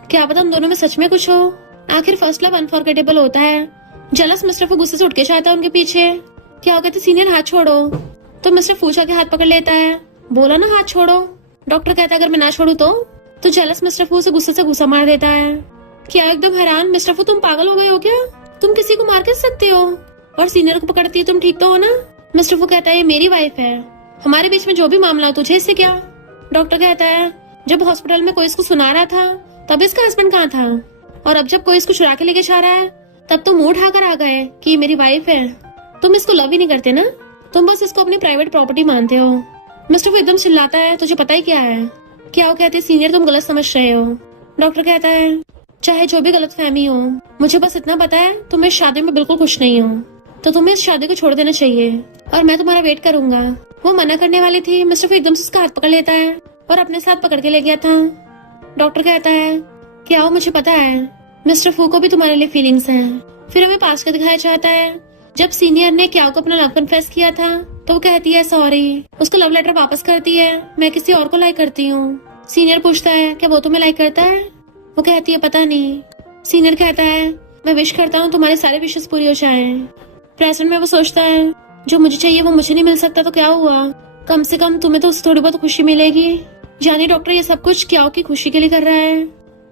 क्या पता उन दोनों में सच में कुछ हो। आखिर फर्स्ट लव अनफॉरगेटेबल होता है। जलस मिस्टर फू गुस्से से उठ के जाता है उनके पीछे। क्या कहते सीनियर हाथ छोड़ो, तो मिस्टर फूचा के हाथ पकड़ लेता है। बोला ना हाथ छोड़ो। डॉक्टर कहता है अगर मैं ना छोड़ू तो जलस मिस्टर फू से गुस्से से गुस्सा मार देता है। क्या एकदम हैरान, मिस्टर फू तुम पागल हो गए हो क्या? तुम किसी को मार कैसे सकते हो? और सीनियर को पकड़ती है, तुम ठीक तो हो ना? मिस्टर फू कहता है ये मेरी वाइफ है, हमारे बीच में जो भी मामला हो तुझे इससे क्या? डॉक्टर कहता है जब हॉस्पिटल में कोई इसको सुना रहा था तब इसका हस्बैंड कहाँ था, और अब जब कोई इसको चुरा के लेके जा रहा है तब तो मुंह उठाकर आ गए कि ये मेरी वाइफ है। तुम इसको लव ही नहीं करते ना, तुम बस इसको अपनी प्राइवेट प्रॉपर्टी मानते हो। मिस्टर फू एकदम चिल्लाता है तुझे पता ही क्या है? क्या वो कहते सीनियर तुम गलत समझ रहे हो। डॉक्टर कहता है चाहे जो भी गलत फहमी हो, मुझे बस इतना पता है तुम इस शादी में बिल्कुल खुश नहीं हो, तो तुम्हें इस शादी को छोड़ देना चाहिए और मैं तुम्हारा वेट करूंगा। वो मना करने वाली थी, मिस्टर फू एकदम से उसका हाथ पकड़ लेता है और अपने साथ पकड़ के ले गया था। डॉक्टर कहता है क्या वो मुझे पता है मिस्टर फू को भी तुम्हारे लिए फीलिंग्स हैं। फिर हमें पास्ट का दिखाया जाता है जब सीनियर ने क्या को अपना लव कन्फेस किया था, तो वो कहती है सॉरी, उसको लव लेटर वापस करती है, मैं किसी और को लाइक करती हूँ। सीनियर पूछता है क्या वो तुम्हें लाइक करता है? वो कहती है पता नहीं। सीनियर कहता है मैं विश करता हूँ तुम्हारे सारे विशेष पूरी हो जाएं। प्रेजेंट में वो सोचता है जो मुझे चाहिए वो मुझे नहीं मिल सकता तो क्या हुआ, कम से कम तुम्हें तो उससे थोड़ी बहुत खुशी मिलेगी। यानी डॉक्टर ये सब कुछ क्या की खुशी के लिए कर रहा है।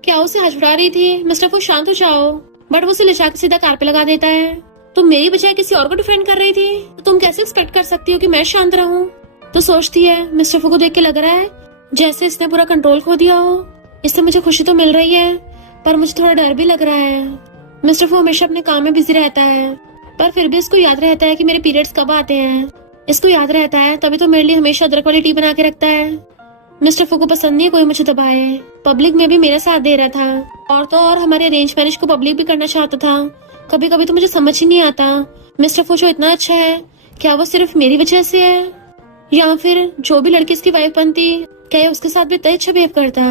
क्या उसे हंसुड़ा रही थी मिस्टर फू शांत हो जाओ, बट वो उसे ले जाकर सीधा कार पे लगा देता है। तुम मेरी बजाय किसी और को डिफेंड कर रही थी, तो तुम कैसे एक्सपेक्ट कर सकती हो कि मैं शांत रहूं? तो सोचती है मिस्टर फू को देख के लग रहा है जैसे इसने पूरा कंट्रोल खो दिया हो। इससे मुझे खुशी तो मिल रही है पर मुझे थोड़ा डर भी लग रहा है। मिस्टर फू हमेशा अपने काम में बिजी रहता है, पर फिर भी इसको याद रहता है कि मेरे पीरियड्स कब आते हैं। इसको याद रहता है तभी तो मेरे लिए हमेशा अदरक वाली टी बना के रखता है। मिस्टर फू को पसंद नहीं है कोई मुझे दबाए। पब्लिक में भी मेरा साथ दे रहा था, और तो और हमारे अरेंज मैरिज को पब्लिक भी करना चाहता था। कभी कभी तो मुझे समझ ही नहीं आता मिस्टर फू जो इतना अच्छा है, क्या वो सिर्फ मेरी वजह से है, या फिर जो भी लड़की इसकी वाइफ बनती क्या ये उसके साथ भी इतना अच्छा बिहेव करता।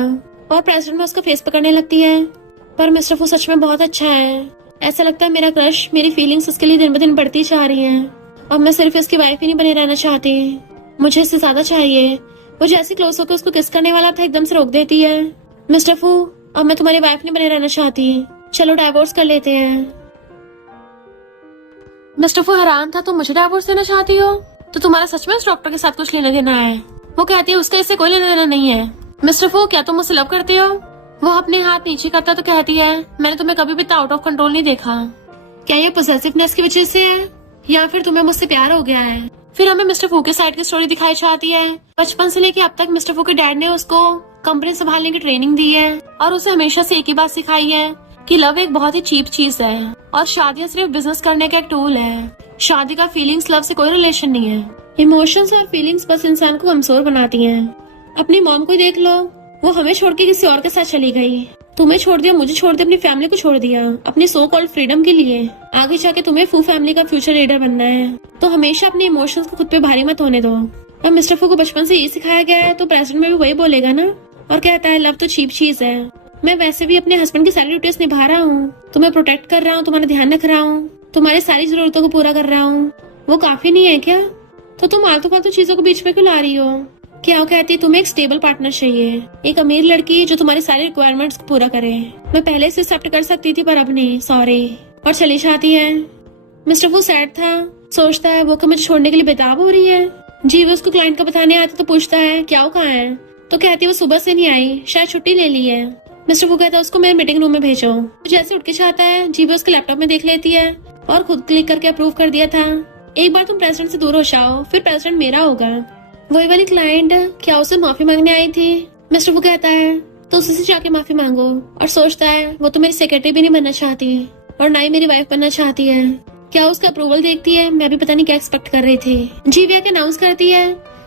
और प्रेसिडेंट में उसका फेस पकड़ने लगती है, पर मिस्टर फू सच में बहुत अच्छा है। ऐसा लगता है मेरा क्रश, मेरी फीलिंग्स उसके लिए दिन ब दिन बढ़ती जा रही हैं। अब मैं सिर्फ इसकी वाइफ ही नहीं बने रहना चाहती, मुझे इससे ज्यादा चाहिए। वो जैसे क्लोज होकर उसको किस करने वाला था एकदम से रोक देती है। मिस्टर फू अब मैं तुम्हारी वाइफ नहीं बने रहना चाहती, चलो डाइवोर्स कर लेते हैं। मिस्टर फू हैरान था तुम मुझे डाइवोर्स देना चाहती हो, तो तुम्हारा सच में उस डॉक्टर के साथ कुछ लेना देना है? वो कहती है उसका इससे कोई लेना देना नहीं है। मिस्टर फू क्या तुम मुझसे लव करते हो? वो अपने हाथ नीचे करता तो कहती है मैंने तुम्हें कभी भी आउट ऑफ कंट्रोल नहीं देखा। क्या ये पॉसेसिवनेस की वजह से है या फिर तुम्हें मुझसे प्यार हो गया है? फिर हमें मिस्टर फू के साइड की स्टोरी दिखाई जाती है। बचपन से लेके अब तक मिस्टर फू के डैड ने उसको कंपनी संभालने की ट्रेनिंग दी है और उसे हमेशा से एक ही बात सिखाई है कि लव एक बहुत ही चीप चीज है और शादियां सिर्फ बिजनेस करने का एक टूल है। शादी का फीलिंग्स लव से कोई रिलेशन नहीं है। इमोशंस और फीलिंग्स बस इंसान को कमजोर बनाती हैं। अपनी मॉम को देख लो, वो हमें छोड़ के किसी और के साथ चली गई। तुम्हें छोड़ दिया, मुझे छोड़ दिया, अपनी फैमिली को छोड़ दिया अपनी सो कॉल्ड फ्रीडम के लिए। आगे जाके तुम्हें फू फैमिली का फ्यूचर लीडर बनना है, तो हमेशा अपने इमोशंस को खुद पे भारी मत होने दो। अब मिस्टर फू को बचपन से ये सिखाया गया है, तो प्रेजेंट में भी वही बोलेगा ना, और कहता है लव तो चीप चीज है। मैं वैसे भी अपने हस्बैंड की सारी ड्यूटीज निभा रहा हूँ, तुम्हें प्रोटेक्ट कर रहा हूँ, तुम्हारा ध्यान रख रहा हूँ, तुम्हारी सारी जरूरतों को पूरा कर रहा हूँ, वो काफी नहीं है क्या? तो तुम आलतू फालतू चीजों को बीच में क्यों ला रही हो? क्या वो कहती है तुम्हें एक स्टेबल पार्टनर चाहिए, एक अमीर लड़की जो तुम्हारी सारी रिक्वायरमेंट्स को पूरा करे। मैं पहले से एक्सेप्ट कर सकती थी पर अब नहीं, सॉरी, और चली जाती है। मिस्टर फू सैड था, सोचता है वो मुझे छोड़ने के लिए बेताब हो रही है। जी वो उसको क्लाइंट का बताने आता तो पूछता है क्या वो कहाँ है, तो कहती है वो सुबह से नहीं आई, शायद छुट्टी ले ली है। मिस्टर फू कहता है उसको मेरे मीटिंग रूम में भेजो। जैसे उठ के चाहता है, जी वो उसके लैपटॉप में देख लेती है और खुद क्लिक करके अप्रूव कर दिया था। एक बार तुम प्रेसिडेंट से दूर हो जाओ, फिर प्रेसिडेंट मेरा होगा। वही वाली क्लाइंट क्या उसे माफी मांगने आई थी? मिस्टर फू कहता है तो उसी से जाके माफी मांगो, और सोचता है वो तो मेरी सेक्रेटरी भी नहीं बनना चाहती और ना ही मेरी वाइफ बनना चाहती है। क्या उसका अप्रूवल देखती है, मैं भी पता नहीं क्या एक्सपेक्ट कर रही थी। जीविया के अनाउंस करती है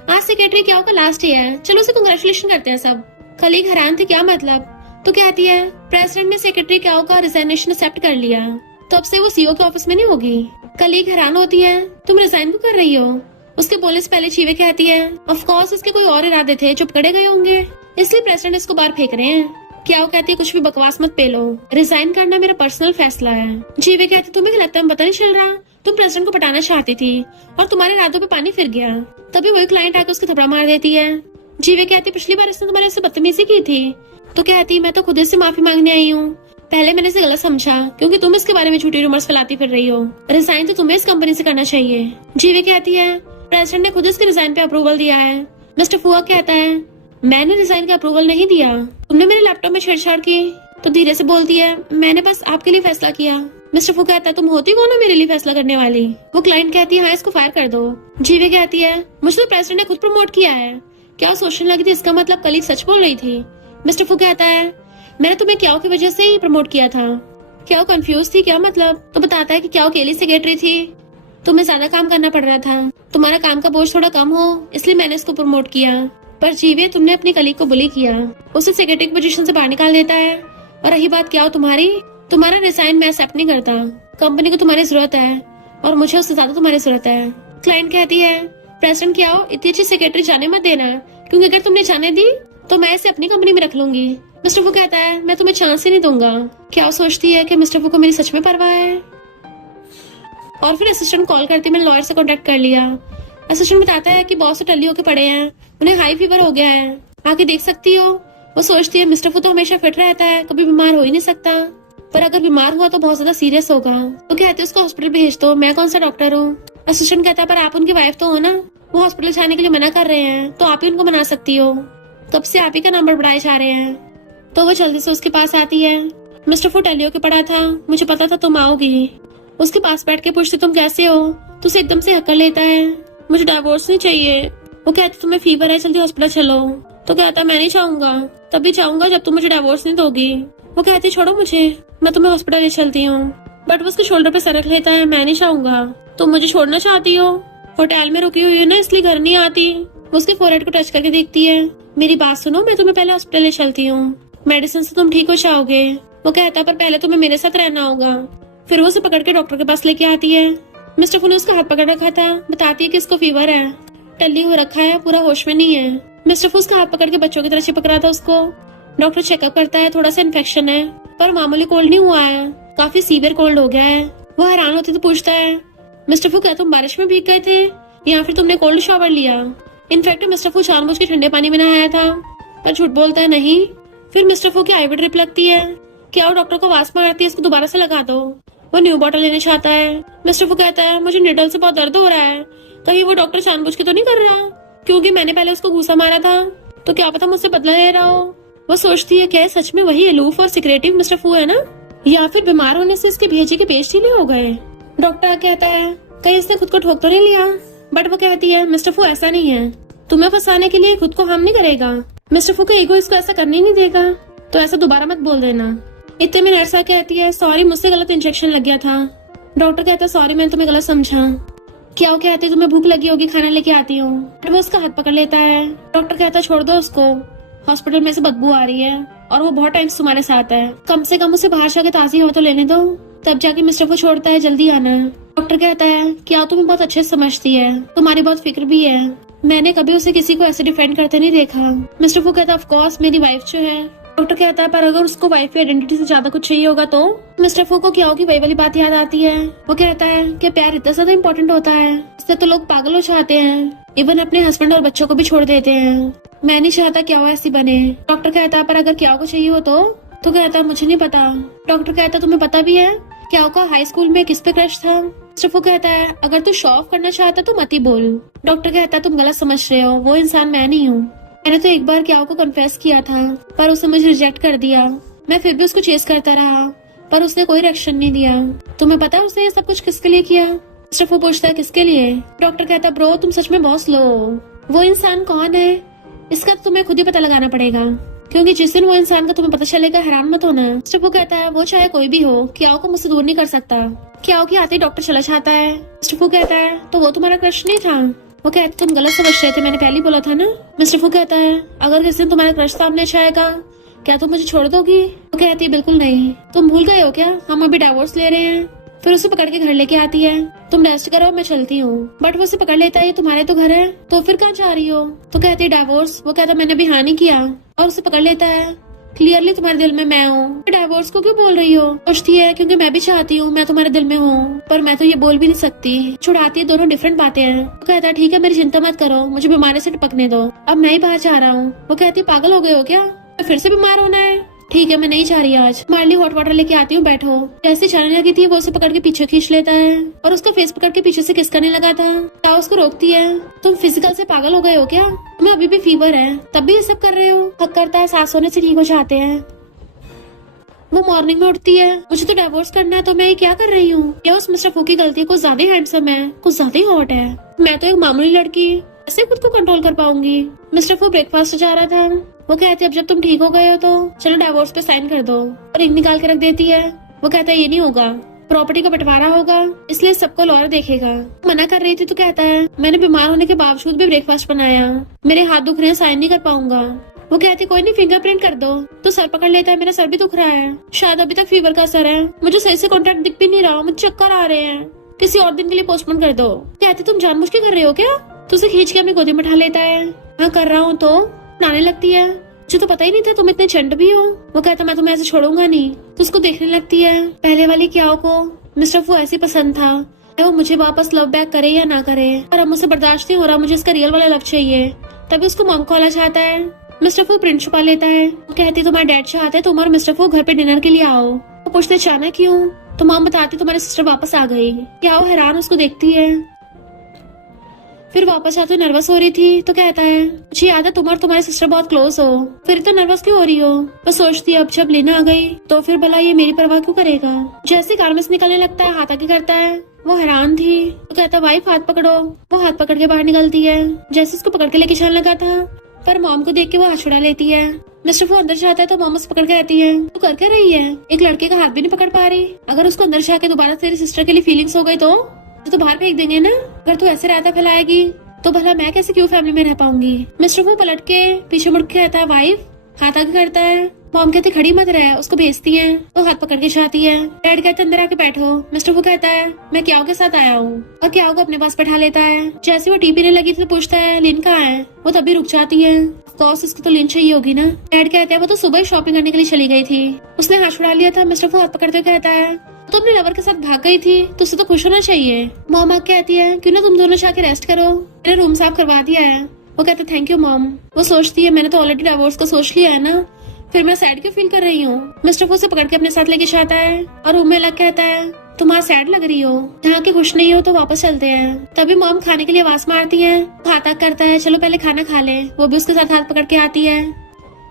आज सेक्रेटरी क्या का लास्ट डे है, चलो उसे कांग्रेचुलेशन करते हैं सब। कलीग हैरान थे क्या मतलब, तो कहती है प्रेसिडेंट ने सेक्रेटरी क्या का रिजाइनेशन एक्सेप्ट कर लिया, तो अब से वो सीईओ के ऑफिस में नहीं होगी। कलीग हैरान होती है तुम रिजाइन क्यों कर रही हो? उसके बोलने से पहले चीवे कहती है ऑफ कोर्स इसके कोई और इरादे थे जो पकड़े गए होंगे, इसलिए प्रेसिडेंट इसको बाहर फेंक रहे हैं। क्या वो कहती है कुछ भी बकवास मत पेलो, रिजाइन करना मेरा पर्सनल फैसला है। जीवे कहती तुम्हें क्या लगता है पता नहीं चल रहा, तुम प्रेसिडेंट को पटाना चाहती थी और तुम्हारे रातों पे पानी फिर गया। तभी वही क्लाइंट आकर उसके थप्पड़ मार देती है। जीवे कहती पिछली बार इसने तुम्हारे से बदतमीजी की थी, तो कहती मैं तो खुद से माफी मांगने आई हूँ, पहले मैंने इसे गलत समझा क्योंकि तुम इसके बारे में झूठी रूमर्स फैलाती फिर रही हो, रिजाइन तो तुम्हें इस कंपनी से करना चाहिए। जीवे कहती है प्रेसिडेंट ने खुद इसके रिजाइन पे अप्रूवल दिया है। मिस्टर फुआ कहता है मैंने रिजाइन का अप्रूवल नहीं दिया, तुमने मेरे लैपटॉप में छेड़छाड़ की। तो धीरे से बोलती है मैंने बस आपके लिए फैसला किया। मिस्टर फू कहता है तुम होती कौन हो मेरे लिए फैसला करने वाली। वो क्लाइंट कहती है हाँ इसको फायर कर दो। जीवे कहती है मुझे तो प्रेसिडेंट ने खुद प्रमोट किया है, क्या वो सोचने लगी थी इसका मतलब कलीग सच बोल रही थी। मिस्टर फू कहता है मैंने तुम्हें क्याओ की वजह से ही प्रमोट किया था। क्या वो कंफ्यूज थी क्या मतलब, तो बताता है कि क्या वो अकेली सेक्रेटरी थी, तुम्हें ज्यादा काम करना पड़ रहा था, तुम्हारा काम का बोझ थोड़ा कम हो इसलिए मैंने इसको प्रमोट किया। पर जीवे तुमने अपनी कलीग को बुली किया, उसे सेक्रेटरी पोजीशन से बाहर निकाल देता है। और रही बात क्या हो तुम्हारा रिजाइन मैं एक्सेप्ट नहीं करता, कंपनी को तुम्हारी जरूरत है और मुझे उससे ज्यादा तुम्हारी जरूरत है। क्लाइंट कहती है प्रेसिडेंट क्या हो इतनी अच्छी सेक्रेटरी जाने मत देना, क्योंकि अगर तुमने जाने दी तो मैं इसे अपनी कंपनी में रख लूंगी। मिस्टर फू कहता है मैं तुम्हें चांस ही नहीं दूंगा। क्या सोचती है कि मिस्टर फू को मेरी सच में परवाह है। और फिर असिस्टेंट कॉल करती मैंने लॉयर से कॉन्टेक्ट कर लिया। असिस्टेंट बताता है कि बॉस तो टल्ली होके पड़े हैं, उन्हें हाई फीवर हो गया है, आके देख सकती हो। वो सोचती है मिस्टर फू तो हमेशा फिट रहता है, कभी बीमार हो ही नहीं सकता, पर अगर बीमार हुआ तो बहुत ज्यादा सीरियस होगा। तो कहते उसको हॉस्पिटल भेज दो, मैं कौन सा डॉक्टर हूँ। असिस्टेंट कहता है पर आप उनकी वाइफ तो हो ना, वो हॉस्पिटल जाने के लिए मना कर रहे हैं तो आप ही उनको मना सकती हो, कब से आप ही का नंबर बढ़ाए जा रहे हैं। तो वो जल्दी से उसके पास आती है। मिस्टर फू टल्ली होके पड़ा था, मुझे पता था तुम आओगी। उसके पास बैठ के पूछती तुम कैसे हो, तो उसे एकदम से हक्कर लेता है मुझे डाइवोर्स नहीं चाहिए। वो कहती तुम्हें फीवर है जल्दी हॉस्पिटल चलो। तो कहता मैं नहीं चाहूंगा, तभी चाहूंगा जब तुम मुझे डाइवोर्स नहीं दोगी। वो कहती छोड़ो मुझे, मैं तुम्हें हॉस्पिटल ले चलती हूँ। बट वो उसके शोल्डर पे सर रख लेता है मैं नहीं चाहूंगा, तुम मुझे छोड़ना चाहती हो, होटल में रुकी हुई है ना इसलिए घर नहीं आती। वो उसके फोरहेड को टच करके देखती है मेरी बात सुनो, मैं तुम्हें पहले हॉस्पिटल ले चलती हूँ, मेडिसिन से तुम ठीक हो जाओगे। वो कहता पर पहले तुम्हें मेरे साथ रहना होगा। फिर वो उसे पकड़ के डॉक्टर के पास लेके आती है। मिस्टर फू ने उसका हाथ पकड़ रखा था, बताती है कि इसको फीवर है, टल्ली हो रखा है, पूरा होश में नहीं है। मिस्टर फू उसका हाथ पकड़ के बच्चों की तरह चिपक रहा था उसको। डॉक्टर चेकअप करता है थोड़ा सा इन्फेक्शन है पर मामूली कोल्ड नहीं हुआ है, काफी सीवियर कोल्ड हो गया है। वो हैरान होती तो पूछता है मिस्टर फू क्या तुम बारिश में भीग गए थे या फिर तुमने कोल्ड शावर लिया। इनफैक्ट मिस्टर फू जानबूझ के ठंडे पानी में नहाया था, पर झूठ बोलता है नहीं। फिर मिस्टर फू की आईवी ड्रिप लगती है, क्या वो डॉक्टर को आवाज मारती है इसको दोबारा से लगा दो। वो न्यू बॉटल लेने चाहता है। मिस्टर फू कहता है मुझे निडल से बहुत दर्द हो रहा है, कहीं वो डॉक्टर जानबूझ के तो नहीं कर रहा, क्योंकि मैंने पहले उसको घूसा मारा था तो क्या पता मुझसे बदला ले रहा हो। वो सोचती है क्या सच में वही अलूफ और सिक्रेटिव मिस्टर फू है ना, या फिर बीमार होने से इसके भेजे के पेज ढीले हो गए। डॉक्टर कहता है कहीं इसने खुद को ठोक तो नहीं लिया। बट वो कहती है मिस्टर फू ऐसा नहीं है, तुम्हें फंसाने के लिए खुद को हार्म नहीं करेगा, मिस्टर फू का ईगो इसको ऐसा करने नहीं देगा, तो ऐसा दोबारा मत बोल देना। इतने में नर्सा कहती है सॉरी मुझसे गलत इंजेक्शन लग गया था। डॉक्टर कहता है सॉरी मैंने तुम्हें गलत समझा। क्या वो कहती है तुम्हें भूख लगी होगी खाना लेके आती हूँ। वो उसका हाथ पकड़ लेता है। डॉक्टर कहता है छोड़ दो उसको, हॉस्पिटल में से बदबू आ रही है और वो बहुत टाइम से तुम्हारे साथ है, कम से कम उसे बाहर जाके ताजी हवा तो लेने दो, तब जाके मिस्टर को छोड़ता है जल्दी आना। डॉक्टर कहता है क्या तुम्हें बहुत अच्छे से समझती है, तुम्हारी बहुत फिक्र भी है, मैंने कभी उसे किसी को ऐसे डिफेंड करते नहीं देखा। मिस्टर फू कहता है ऑफ कोर्स मेरी वाइफ जो है। डॉक्टर कहता है पर अगर उसको वाइफ की आइडेंटिटी से ज्यादा कुछ चाहिए होगा तो। मिस्टर फू को क्या होगी वही वाली बात याद आती है। वो कहता है कि प्यार इतना ज्यादा इम्पोर्टेंट होता है, इससे तो लोग पागल हो जाते हैं, इवन अपने हस्बैंड और बच्चों को भी छोड़ देते हैं। मैं नहीं चाहता क्या वो ऐसी बने। डॉक्टर कहता है पर अगर क्या को चाहिए हो तो कहता है मुझे नहीं पता। डॉक्टर कहता है तुम्हें पता भी है क्या का हाई स्कूल में किस पे क्रश था। मिस्टर फू कहता है अगर तू शो ऑफ करना चाहता तो मत ही बोल। डॉक्टर कहता है तुम गलत समझ रहे हो, वो इंसान मैं नहीं हूँ, मैंने तो एक बार क्या को कन्फेस किया था पर उसने मुझे रिजेक्ट कर दिया, मैं फिर भी उसको चेस करता रहा पर उसने कोई रिएक्शन नहीं दिया। तुम्हें पता है उसने ये सब कुछ किसके लिए किया। मिस्टर फू पूछता है किसके लिए। डॉक्टर कहता है ब्रो तुम सच में बहुत स्लो हो, वो इंसान कौन है इसका तो तुम्हें खुद ही पता लगाना पड़ेगा, क्योंकि जिस दिन वो इंसान का तुम्हें पता चलेगा हैरान मत होना। मिस्टर फू कहता है वो चाहे कोई भी हो क्या को मुझसे दूर नहीं कर सकता। क्या की आते ही डॉक्टर चला जाता है। मिस्टर फू कहता है तो वो तुम्हारा क्रश नहीं था। वो कहते तुम गलत समझ रहे थे, मैंने पहले ही बोला था ना। मिस्टर फू कहता है अगर किसी दिन तुम्हारा क्रश सामने आएगा क्या तुम मुझे छोड़ दोगी। वो कहती है बिल्कुल नहीं, तुम भूल गए हो क्या हम अभी डाइवोर्स ले रहे हैं। फिर उसे पकड़ के घर लेके आती है। तुम रेस्ट करो, मैं चलती हूँ। बट वो उसे पकड़ लेता है, ये तुम्हारे तो घर है, तो फिर कहाँ जा रही हो? तो कहती है डाइवोर्स। वो कहता मैंने अभी हाँ नहीं किया, और उसे पकड़ लेता है। क्लियरली तुम्हारे दिल में मैं हूँ, डाइवोर्स को क्यों बोल रही हो? पूछती है क्योंकि मैं भी चाहती हूँ मैं तुम्हारे दिल में हूँ, पर मैं तो ये बोल भी नहीं सकती। छुड़ाती है, दोनों डिफरेंट बातें हैं। वो कहता है ठीक है, मेरी चिंता मत करो, मुझे बीमारी से टपकने दो, अब मैं ही बाहर जा रहा हूँ। वो कहती है पागल हो गए हो क्या, फिर से बीमार होना है? ठीक है, मैं नहीं चाह रही आज, तुम्हारे लिए हॉट वाटर लेके आती हूँ, बैठो। जैसे जाने लगी थी वो उसे पकड़ के पीछे खींच लेता है और उसका फेस पकड़ के पीछे से किस करने लगा था। ताओ उसको रोकती है, तुम फिजिकल से पागल हो गए हो क्या? तुम्हें अभी भी फीवर है, तब भी ये सब कर रहे हो? हक करता है, सांस होने से ठीक हो जाते हैं। वो मॉर्निंग में उठती है, मुझे तो डिवोर्स करना है, तो मैं ये क्या कर रही हूँ? क्या उस मिस्टर फू की गलती है? कुछ ज्यादा हैंडसम है, कुछ ज्यादा ही हॉट है, मैं तो एक मामूली लड़की, ऐसे खुद को कंट्रोल कर पाऊंगी। मिस्टर फू ब्रेकफास्ट जा रहा था। वो कहते अब जब तुम ठीक हो गए हो तो चलो डिवोर्स पे साइन कर दो, और रिंग निकाल के रख देती है। वो कहता है ये नहीं होगा, प्रॉपर्टी का बंटवारा होगा, इसलिए सबको लॉयर देखेगा। मना कर रही थी तो कहता है मैंने बीमार होने के बावजूद भी ब्रेकफास्ट बनाया, मेरे हाथ दुख रहे हैं, साइन नहीं कर पाऊंगा। वो कहती कोई नहीं, फिंगरप्रिंट कर दो। तो सर पकड़ लेता है, मेरा सर भी दुख रहा है, शायद अभी तक फीवर का असर है, मुझे सही से कॉन्ट्रैक्ट दिख भी नहीं रहा, मुझे चक्कर आ रहे हैं, किसी और दिन के लिए पोस्टपोन कर दो। कहती तुम जानबूझ के कर रहे हो क्या? तो उसे खींच के अपनी गोदी में उठा लेता है। हाँ कर रहा हूँ, तो नाने लगती है, मुझे तो पता ही नहीं था तुम इतने चंड भी हो। वो कहता मैं तुम्हें ऐसे छोड़ूंगा नहीं। तो उसको देखने लगती है, पहले वाली क्याओ को मिस्टर फू ऐसे पसंद था, वो मुझे वापस लव बैक करे या ना करे, और अब मुझे बर्दाश्त नहीं हो रहा, मुझे इसका रियल वाला लव चाहिए। तभी उसको मॉम कॉल आ जाता है। मिस्टर फू प्रिंट छुपा लेता है। वो कहती तुम्हारे डैड चाहते हैं तुम और मिस्टर फू घर पे डिनर के लिए आओ। वो पूछते अचानक क्यों? तो मॉम बताती तुम्हारी सिस्टर वापस आ गई। क्या वो हैरान उसको देखती है। फिर वापस आते नर्वस हो रही थी तो कहता है मुझे याद है तुम और तुम्हारी सिस्टर बहुत क्लोज हो, फिर तो नर्वस क्यों हो रही हो? वो सोचती है अब जब लेना आ गई तो फिर भला ये मेरी परवाह क्यों करेगा। जैसे कार में से निकलने लगता है हाथ आगे करता है। वो हैरान थी तो कहता वाइफ हाथ पकड़ो। वो हाथ पकड़ के बाहर निकलती है, जैसे उसको पकड़ के लेके चलने लगा था, पर मॉम को देख के वो हाथ छुड़ा लेती है। मिस्टर फू अंदर जाता है तो मॉम उसे पकड़ के रहती है, तू कर क्या रही है? एक लड़के का हाथ भी नहीं पकड़ पा रही, अगर उसको अंदर जाके दोबारा तेरी सिस्टर के लिए फीलिंग्स हो गई तो बाहर फेंक देंगे ना। अगर तू ऐसे रहता फैलाएगी तो भला मैं कैसे क्यों फैमिली में रह पाऊंगी। मिस्टर फू पलट के पीछे मुड़ के कहता है वाइफ, हाथ आगे करता है। मॉम कहती खड़ी मत रहे, उसको भेजती है, तो हाथ पकड़ के जाती है। डैड कहते अंदर आके बैठो। मिस्टर फू कहता है मैं क्याओ के साथ आया हूँ, और क्याओ को अपने पास बैठा लेता है। जैसे वो टी पीने लगी थी तो पूछता है लिन कहाँ है? वो तभी रुक जाती है, ऑफकोर्स उसको तो लिन चाहिए होगी ना। डैड कहते हैं वो तो सुबह ही शॉपिंग करने के लिए चली गई थी, उसने हाथ छुड़ा लिया था। मिस्टर फू हाथ पकड़ते हुए कहता है तो अपने लवर के साथ भाग गई थी तो उसे तो खुश होना चाहिए। मॉम आग कहती है क्यों ना तुम दोनों जाके रेस्ट करो, मेरा रूम साफ करवा दिया है। वो कहते थैंक यू मॉम। वो सोचती है मैंने तो ऑलरेडी डिवोर्स को सोच लिया है ना, फिर मैं सैड क्यों फील कर रही हूँ। मिस्टर फू से पकड़ के अपने साथ लेके जाता है और रूम में लग कहता है तुम आज सैड लग रही हो, यहाँ के खुश नहीं हो तो वापस चलते हैं। तभी मॉम खाने के लिए आवाज मारती है, हाथ आग करता है चलो पहले खाना खा ले। वो भी उसके साथ हाथ पकड़ के आती है।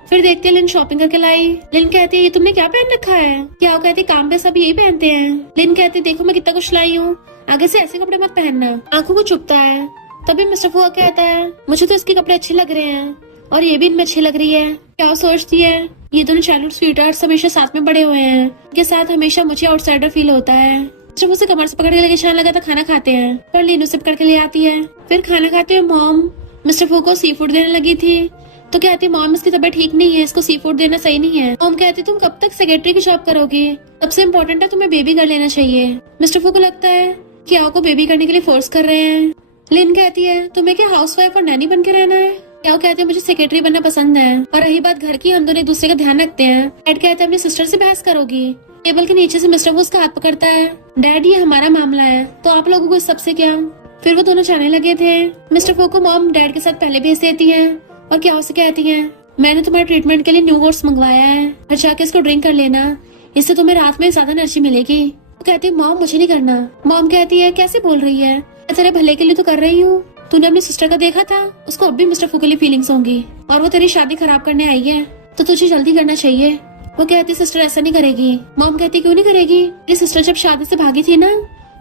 फिर देखते हैं लिन शॉपिंग करके लाई। लिन कहती है ये तुमने क्या पहन रखा है? क्या कहती काम पे सब यही पहनते हैं। लिन कहती देखो मैं कितना कुछ लाई हूँ, आगे से ऐसे कपड़े मत पहनना। आंखों को चुभता है। तभी मिस्टर फू कहता है मुझे तो इसके कपड़े अच्छे लग रहे हैं और ये भी इनमें अच्छी लग रही है। क्या सोचती है ये दोनों चाइल्डहुड स्वीटहार्ट्स हमेशा साथ में बड़े हुए हैं, इनके साथ हमेशा मुझे आउटसाइडर फील होता है। जब उसे कमर से पकड़ के लेके जाने लगा था खाना खाते हैं, पर लिन उसे पकड़ के ले आती है। फिर खाना खाते हुए मॉम मिस्टर फू को सी फूड देने लगी थी तो कहती मॉम इसकी तबीयत ठीक नहीं है, इसको सी फूड देना सही नहीं है। मॉम कहती तुम कब तक सेक्रेटरी की जॉब करोगी, सबसे इम्पोर्टेंट है तुम्हें बेबी कर लेना चाहिए। मिस्टर फू को लगता है कि आओ को बेबी करने के लिए फोर्स कर रहे हैं। लिन कहती है तुम्हें क्या हाउसवाइफ और नैनी बन के रहना है? क्या कहते हैं मुझे सेक्रेटरी बनना पसंद है, और रही बात घर की हम दोनों एक दूसरे का ध्यान रखते हैं। डैड कहते हैं अपनी सिस्टर से बहस करोगी। टेबल के नीचे से मिस्टर फू उसका हाथ पकड़ता है। डैड ये हमारा मामला है तो आप लोगों को इस सबसे क्या। फिर वो दोनों जाने लगे थे। मिस्टर फू को मॉम डैड के साथ पहले भेज देती है और क्या उसे कहती है मैंने तुम्हारे ट्रीटमेंट के लिए न्यू कोर्स मंगवाया है, और जाके इसको ड्रिंक कर लेना, इससे तुम्हें रात में ज्यादा एनर्जी मिलेगी। वो कहती है मॉम मुझे नहीं करना। मॉम कहती है कैसे बोल रही है, मैं तेरे भले के लिए तो कर रही हूँ, तूने अपनी सिस्टर का देखा था, उसको अब भी मिस्टर फू के लिए फीलिंग्स होंगी, और वो तेरी शादी खराब करने आई है तो तुझे जल्दी करना चाहिए। वो कहती सिस्टर ऐसा नहीं करेगी। मॉम कहती क्यों नहीं करेगी, मेरी सिस्टर जब शादी से भागी थी ना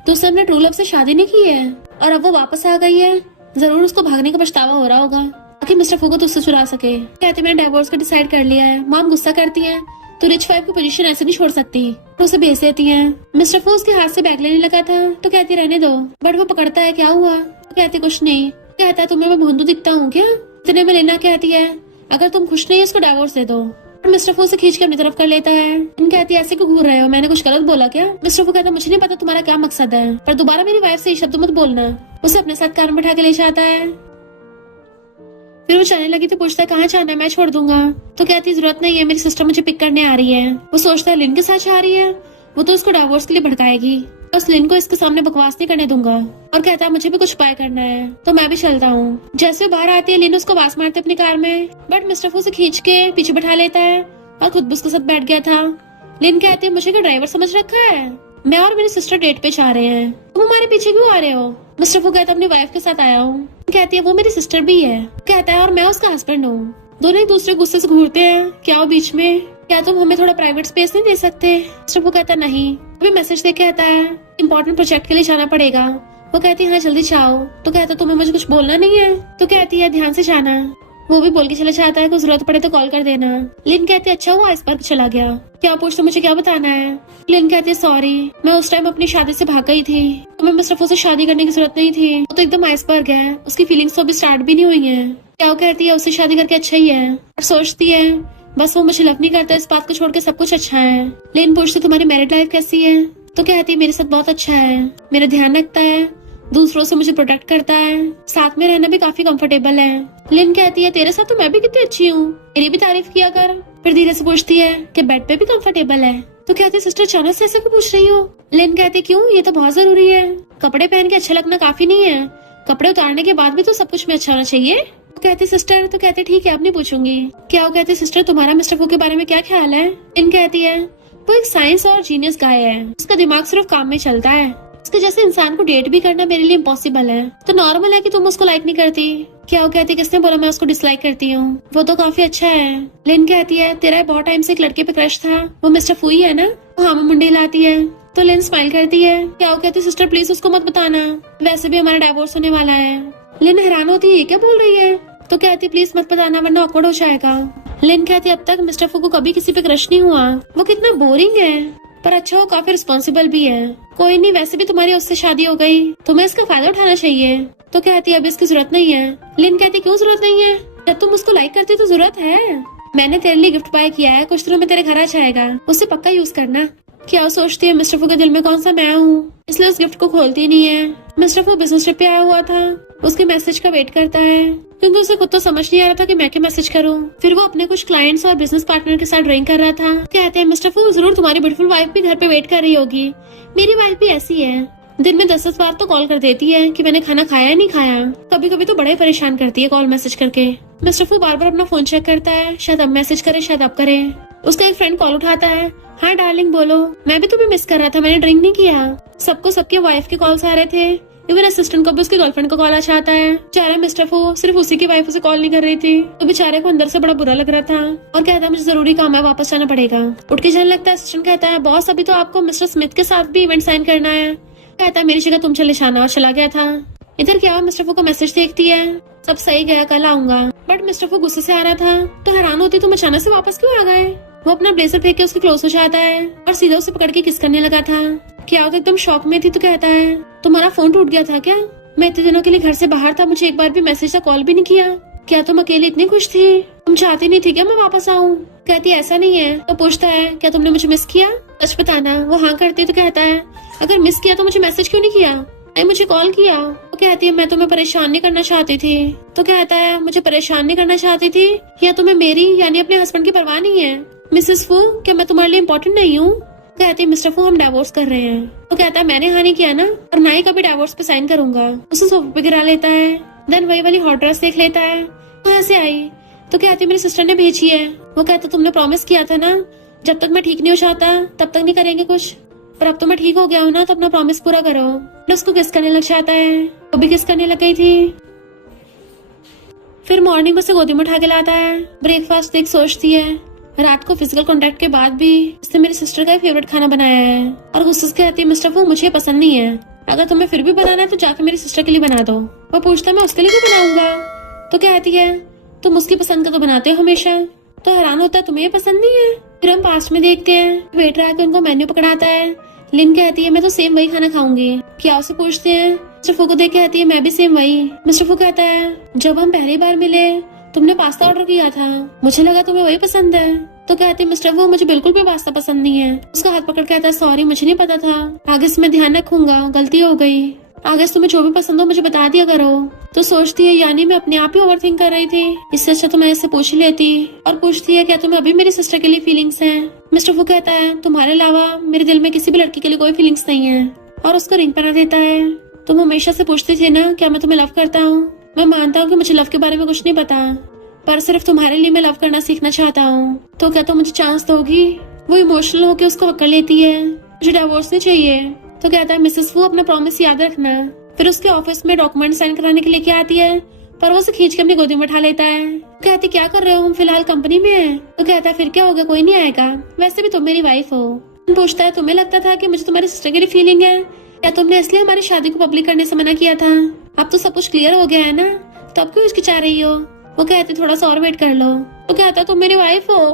तो उसने अपने ट्रू लव से शादी नहीं की है, और अब वो वापस आ गई है, जरूर उसको भागने का पछतावा हो रहा होगा ताकि मिस्टर फू को तो उससे चुरा सके। कहते मैंने डिवोर्स का डिसाइड कर लिया है। मॉम गुस्सा करती है तो रिच वाइफ की पोजीशन ऐसे नहीं छोड़ सकती, तो उसे भेज देती है। मिस्टर फू उसके हाथ से बैग लेने लगा था तो कहती रहने दो, बट वो पकड़ता है क्या हुआ? तो कहती कुछ नहीं। कहता है तुम्हें मैं भोंदू दिखता हूँ क्या, इतने में लेना कहती है अगर तुम खुश नहीं है इसको डिवोर्स दे दो। और मिस्टर फू उसे खींच के अपनी तरफ कर लेता है। लिन कहती है ऐसे क्यों घूर रहे हो, मैंने कुछ गलत बोला क्या? मिस्टर फू कहता है मुझे नहीं पता तुम्हारा क्या मकसद है, पर दोबारा मेरी वाइफ से ये शब्द मत बोलना। उसे अपने साथ कार में बैठा के ले जाता है। फिर वो चलने लगी तो पूछता है कहाँ जाना है, मैं छोड़ दूंगा। तो कहती है जरूरत नहीं है, मेरी सिस्टर मुझे पिक करने आ रही है। वो सोचता है लिन के साथ जा रही है, वो तो उसको डिवोर्स के लिए भड़काएगी। बस लिन को इसके सामने बकवास नहीं करने दूंगा। और कहता है मुझे भी कुछ उपाय करना है, तो मैं भी चलता हूँ। जैसे वो बाहर आती है लिन उसको आवाज मारते अपनी कार में, बट मिस्टर फू उसे खींच के पीछे बैठा लेता है और खुद भी उसके साथ बैठ गया था। लिन कहती है मुझे क्या ड्राइवर समझ रखा है, मैं और मेरी सिस्टर डेट पे जा रहे हैं, तुम हमारे पीछे क्यों आ रहे हो? मिस्टर फू कहता है अपनी वाइफ के साथ आया हूँ। कहती है वो मेरी सिस्टर भी है। कहता है और मैं उसका हस्बैंड हूँ। दोनों एक दूसरे गुस्से से घूरते हैं। क्या हो बीच में, क्या तुम हमें थोड़ा प्राइवेट स्पेस नहीं दे सकते? मिस्टर फू कहता नहीं। अभी मैसेज देख के कहता है इम्पोर्टेंट प्रोजेक्ट के लिए जाना पड़ेगा। वो कहती है हाँ जल्दी जाओ। तो कहता तुम्हें मुझे कुछ बोलना नहीं है? तो कहती है ध्यान से जाना। वो भी बोल के चला जाता है, कुछ जरूरत पड़े तो कॉल कर देना। लिन कहती है अच्छा हुआ इस बार चला गया, क्या पूछ तो मुझे क्या बताना है? लिन कहती है सॉरी, मैं उस टाइम अपनी शादी से भाग गई थी, तुम्हें मिस्टर फू से शादी करने की जरूरत नहीं थी। वो तो एकदम आइसबर्ग है, उसकी फीलिंग्स तो अभी स्टार्ट भी नहीं हुई है। क्या वो कहती है उससे शादी करके अच्छा ही है, और सोचती है बस वो मुझे लव नहीं करता, इस बात को छोड़ के सब कुछ अच्छा है। लिन पूछती तुम्हारी मैरिड लाइफ कैसी है? तो कहती है मेरे साथ बहुत अच्छा है, मेरा ध्यान रखता है, दूसरों से मुझे प्रोटेक्ट करता है, साथ में रहना भी काफी कंफर्टेबल है। लिन कहती है तेरे साथ तो मैं भी कितनी अच्छी हूँ, मेरी भी तारीफ किया कर। फिर धीरे से पूछती है कि बेड पे भी कंफर्टेबल है? तो कहती है सिस्टर अचानक से ऐसे क्यों पूछ रही हो? लिन कहती है क्यों, ये तो बहुत जरूरी है, कपड़े पहन के अच्छा लगना काफी नहीं है, कपड़े उतारने के बाद भी तो सब कुछ में अच्छा होना चाहिए। तो कहती सिस्टर, तो कहते ठीक है अब नहीं पूछूंगी। क्या वो कहती सिस्टर तुम्हारा मिस्टर फू के बारे में क्या ख्याल है? लिन कहती है वो एक साइंस और जीनियस गाय है, उसका दिमाग सिर्फ काम में चलता है, उसके जैसे इंसान को डेट भी करना मेरे लिए इम्पॉसिबल है, तो नॉर्मल है कि तुम उसको लाइक नहीं करती। क्या वो कहती किसने बोला मैं उसको डिसलाइक करती हूँ, वो तो काफी अच्छा है। लिन कहती है तेरा बहुत टाइम से एक लड़के पे क्रश था, वो मिस्टर फू ही है ना? वो हाँ में मुंडी लाती है। तो लिन स्माइल करती है। क्या वो कहती सिस्टर प्लीज उसको मत बताना, वैसे भी हमारा डिवोर्स होने वाला है। लिन हैरान होती है ये क्या बोल रही है? तो कहती प्लीज मत बताना वरना ऑकवर्ड हो जाएगा। लिन कहती अब तक मिस्टर फू को कभी किसी पे क्रश नहीं हुआ, वो कितना बोरिंग है, पर अच्छा वो काफी रिस्पॉन्सिबल भी है। कोई नहीं वैसे भी तुम्हारी उससे शादी हो गई, तुम्हें इसका फायदा उठाना चाहिए। तो कहती अब इसकी जरूरत नहीं है। लिन कहती क्यों जरूरत नहीं है, जब तुम उसको लाइक करती तो जरूरत है। मैंने तेरे लिए गिफ्ट बाय किया है, कुछ दिनों में तेरे घर आ जाएगा, उसे पक्का यूज करना। क्या वो सोचती है मिस्टर फू के दिल में कौन सा मैं हूँ, इसलिए उस गिफ्ट को खोलती नहीं है। मिस्टर फू बिजनेस ट्रिप पे आया हुआ था, उसके मैसेज का वेट करता है, क्योंकि उसे खुद तो समझ नहीं आ रहा था कि मैं क्या मैसेज करूं। फिर वो अपने कुछ क्लाइंट्स और बिजनेस पार्टनर के साथ ड्राइंग कर रहा था। कहते हैं मिस्टर फू जरूर तुम्हारी ब्यूटीफुल वाइफ भी घर पे वेट कर रही होगी, मेरी वाइफ भी ऐसी है, दिन में 10-10 बार तो कॉल कर देती है कि मैंने खाना खाया या नहीं खाया। कभी कभी तो बड़ा ही परेशान करती है कॉल मैसेज करके। मिस्टर फू बार बार अपना फोन चेक करता है, शायद अब मैसेज करे शायद अब करे। उसका एक फ्रेंड कॉल उठाता है, हाँ डार्लिंग बोलो, मैं भी तुम्हें मिस कर रहा था, मैंने ड्रिंक नहीं किया। सबको सबके वाइफ के कॉल्स आ रहे थे, इवन असिस्टेंट को भी उसकी गर्लफ्रेंड को कॉल आ जाता है। बेचारा मिस्टर फू सिर्फ उसी की वाइफ उसे कॉल नहीं कर रही थी, तो बेचारे को अंदर से बड़ा बुरा लग रहा था और कहता है मुझे जरूरी काम है, वापस जाना पड़ेगा। उठ के जाने लगता है। असिस्टेंट कहता है बॉस अभी तो आपको मिस्टर स्मिथ के साथ भी इवेंट साइन करना है। कहता है मेरी जगह तुम चले जाना, और चला गया था। इधर क्या मिस्टर फू को मैसेज देखती है, सब सही गया कल आऊंगा। बट मिस्टर फू गुस्से से आ रहा था, तो हैरान होती तुम अचानक से वापस क्यों आ गए। वो अपना ब्लेजर फेंक के उसके क्लोज हो जाता है और सीधा उसे पकड़ के किस करने लगा था। क्या तो एकदम शॉक में थी। तो कहता है तुम्हारा फोन टूट गया था क्या? मैं इतने दिनों के लिए घर से बाहर था, मुझे एक बार भी मैसेज या कॉल भी नहीं किया। क्या तुम अकेले इतनी खुश थी, तुम चाहती नहीं थी क्या मैं वापस आऊँ? कहती ऐसा नहीं है। तो पूछता है क्या तुमने मुझे मिस किया, सच बताना। वो हाँ करती तो कहता है अगर मिस किया तो मुझे मैसेज क्यों नहीं किया, नहीं मुझे कॉल किया। वो कहती है मैं तुम्हें परेशान नहीं करना चाहती थी। तो कहता है मुझे परेशान नहीं करना चाहती थी, या तुम्हें मेरी यानी अपने हस्बैंड की परवाह नहीं है? मिसेस फू क्या मैं तुम्हारे लिए इम्पोर्टेंट नहीं हूँ? कहती मिस्टर फू हम डिवोर्स कर रहे हैं। तो कहता है मैंने हाँ नहीं किया ना, और ना ही कभी डिवोर्स पे साइन करूंगा। उसे सोफे पे गिरा लेता है। देन वही वाली हॉट ड्रेस देख लेता है, कहाँ से आई? तो कहती मेरी सिस्टर ने भेजी है। वो कहता तुमने प्रॉमिस किया था ना जब तक मैं ठीक नहीं हो जाता तब तक नहीं करेंगे कुछ, पर अब तो मैं ठीक हो गया हूँ ना, तो अपना प्रॉमिस पूरा करो। उसको किस करने लग जाता है, वो भी किस करने लग गई थी। फिर मॉर्निंग में उसे गोदी में उठा के लाता है। ब्रेकफास्ट देख सोचती है रात को फिजिकल कांटेक्ट के बाद भी इसने मेरी सिस्टर का फेवरेट खाना बनाया है, और गुस्से से कहती है मिस्टर फू मुझे पसंद नहीं है, अगर तुम्हें फिर भी बनाना है तो जाके मेरी सिस्टर के लिए बना दो। वो पूछता है मैं उसके लिए क्यों बनाऊंगा? तो कहती है तुम उसकी पसंद का तो बनाते हो हमेशा। तो हैरान होता है तुम्हें ये पसंद नहीं है। फिर हम पास्ट में देखते हैं, वेटर आकर उनको मेन्यू पकड़ाता है। लिन कहती है मैं तो सेम वही खाना खाऊंगी। क्या उसे पूछते हैं। मिस्टर फू को देख कहती है मैं भी सेम वही। मिस्टर फू कहता है जब हम पहली बार मिले तुमने पास्ता ऑर्डर किया था, मुझे लगा तुम्हें वही पसंद है। तो कहती मिस्टर वो मुझे बिल्कुल भी पास्ता पसंद नहीं है। उसका हाथ पकड़ कहता है सॉरी मुझे नहीं पता था, आगे से मैं ध्यान रखूंगा, गलती हो गई, आगे से तुम्हें जो भी पसंद हो मुझे बता दिया करो। तो सोचती है यानी मैं अपने आप ही ओवरथिंक कर रही थी, इससे अच्छा तो मैं इससे पूछ लेती। और पूछती है क्या तुम्हें अभी मेरी सिस्टर के लिए फीलिंग्स हैं। मिस्टर वो कहता है तुम्हारे अलावा मेरे दिल में किसी भी लड़की के लिए कोई फीलिंग्स नहीं है, और उसको रिंग पहना देता है। तुम हमेशा से पूछती थी ना क्या मैं तुम्हें लव करता हूँ। मैं मानता हूँ कि मुझे लव के बारे में कुछ नहीं पता, पर सिर्फ तुम्हारे लिए मैं लव करना सीखना चाहता हूँ। तो क्या तुम मुझे चांस दोगी। वो इमोशनल होकर उसको पकड़ लेती है, मुझे डिवोर्स नहीं चाहिए। तो कहता है मिसेस वो अपना प्रॉमिस याद रखना। फिर उसके ऑफिस में डॉक्यूमेंट साइन कराने के लिए क्या आती है, पर वो उसे खींच के अपनी गोदी में उठा लेता है। कहती क्या कर रहे हो, हम फिलहाल कंपनी में हैं। तो कहता है फिर क्या होगा, कोई नहीं आएगा, वैसे भी तुम मेरी वाइफ हो। पूछता है तुम्हें लगता था कि मुझे तुम्हारी सिस्टर के लिए फीलिंग है, या तुमने इसलिए हमारी शादी को पब्लिक करने से मना किया था। अब तो सब कुछ क्लियर हो गया है ना, तो अब क्यों हिचकिचा रही हो। वो कहती थोड़ा सा और वेट कर लो। वो कहता तुम मेरी वाइफ हो,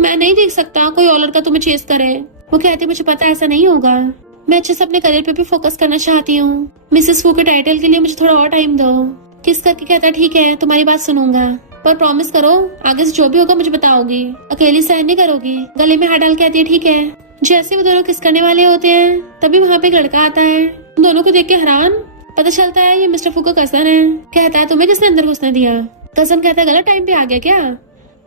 मैं नहीं देख सकता कोई और लड़का तुम्हें चेस करे। वो कहती मुझे पता ऐसा नहीं होगा, मैं अच्छे से अपने करियर पे भी फोकस करना चाहती हूँ। मिसेस वू के टाइटल के लिए मुझे थोड़ा और टाइम दो। किस करके कहता ठीक है तुम्हारी बात सुनूंगा, पर प्रॉमिस करो आगे से जो भी होगा मुझे बताओगी, अकेली सहन नहीं करोगी। गले में हाथ डाल कहती है ठीक है। जैसे वो दोनों किस करने वाले होते हैं तभी वहाँ पे एक लड़का आता है। उन दोनों को देख के हैरान, पता चलता है ये मिस्टर फू का कजन है। कहता है तुम्हें किसने अंदर घुसने दिया। कजन कहता है गलत टाइम पे आ गया क्या,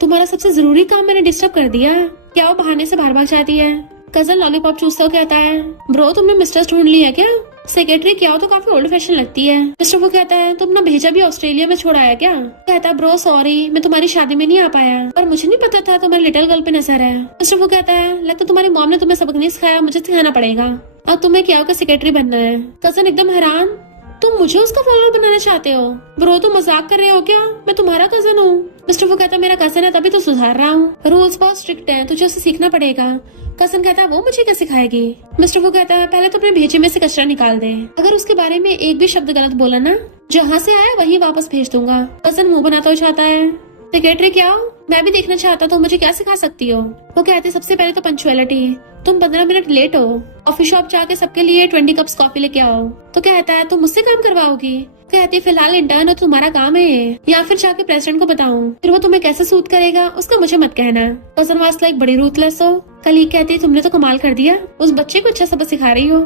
तुम्हारा सबसे जरूरी काम मैंने डिस्टर्ब कर दिया क्या। वो बहाने से बाहर भाग जाती है। कजन लॉलीपॉप चूसता हुआ कहता है ब्रो तुमने मिस्टर ढूंढ लिया क्या। सेक्रेटरी क्या हो तो काफी ओल्ड फैशन लगती है। मिस्टर वो कहता है तुम ना भेजा भी ऑस्ट्रेलिया में छोड़ा है क्या। कहता है ब्रो सॉरी मैं तुम्हारी शादी में नहीं आ पाया, पर मुझे नहीं पता था तुम्हारी लिटिल गर्ल पे नजर है। मिस्टर वो कहता है लगता तुम्हारी मॉम ने तुम्हें सबक नहीं सिखाया, मुझे सिखाना पड़ेगा, अब तुम्हें क्या होगा सेक्रेटरी बनना है। कजन एकदम हैरान, तुम मुझे उसका फॉलोअर बनाना चाहते हो। ब्रो तुम मजाक कर रहे हो क्या, मैं तुम्हारा कजन हूँ। मिस्टर वो कहता मेरा कजन है तभी तो सुधार रहा हूँ, रूल्स बहुत स्ट्रिक्ट है, तुझे उसे सीखना पड़ेगा। कजन कहता है वो मुझे क्या सिखाएगी। मिस्टर वो कहता है पहले तो अपने भेजे में से कचरा निकाल दे, अगर उसके बारे में एक भी शब्द गलत बोला ना, जहाँ से आया वहीं वापस भेज दूंगा। कजन मुंह बनाता हुआ चाहता है सेक्रेटरी क्या हो, मैं भी देखना चाहता तो मुझे क्या सिखा सकती हो। वो कहते सबसे पहले तो पंक्चुअलिटी, तुम 15 मिनट लेट हो, कॉफी शॉप जाके सबके लिए 20 कप्स कॉफी लेके आओ। तो कहता है तुम मुझसे काम करवाओगी। कहती फिलहाल इंटर्न हो तुम्हारा काम है ये, या फिर जाके प्रेसिडेंट को बताऊं, फिर वो तुम्हें कैसे सूट करेगा उसका मुझे मत कहना। कजन वास्ता एक बड़ी रूथलेस हो। कलीग कहती तुमने तो कमाल कर दिया, उस बच्चे को अच्छा सबक सिखा रही हो।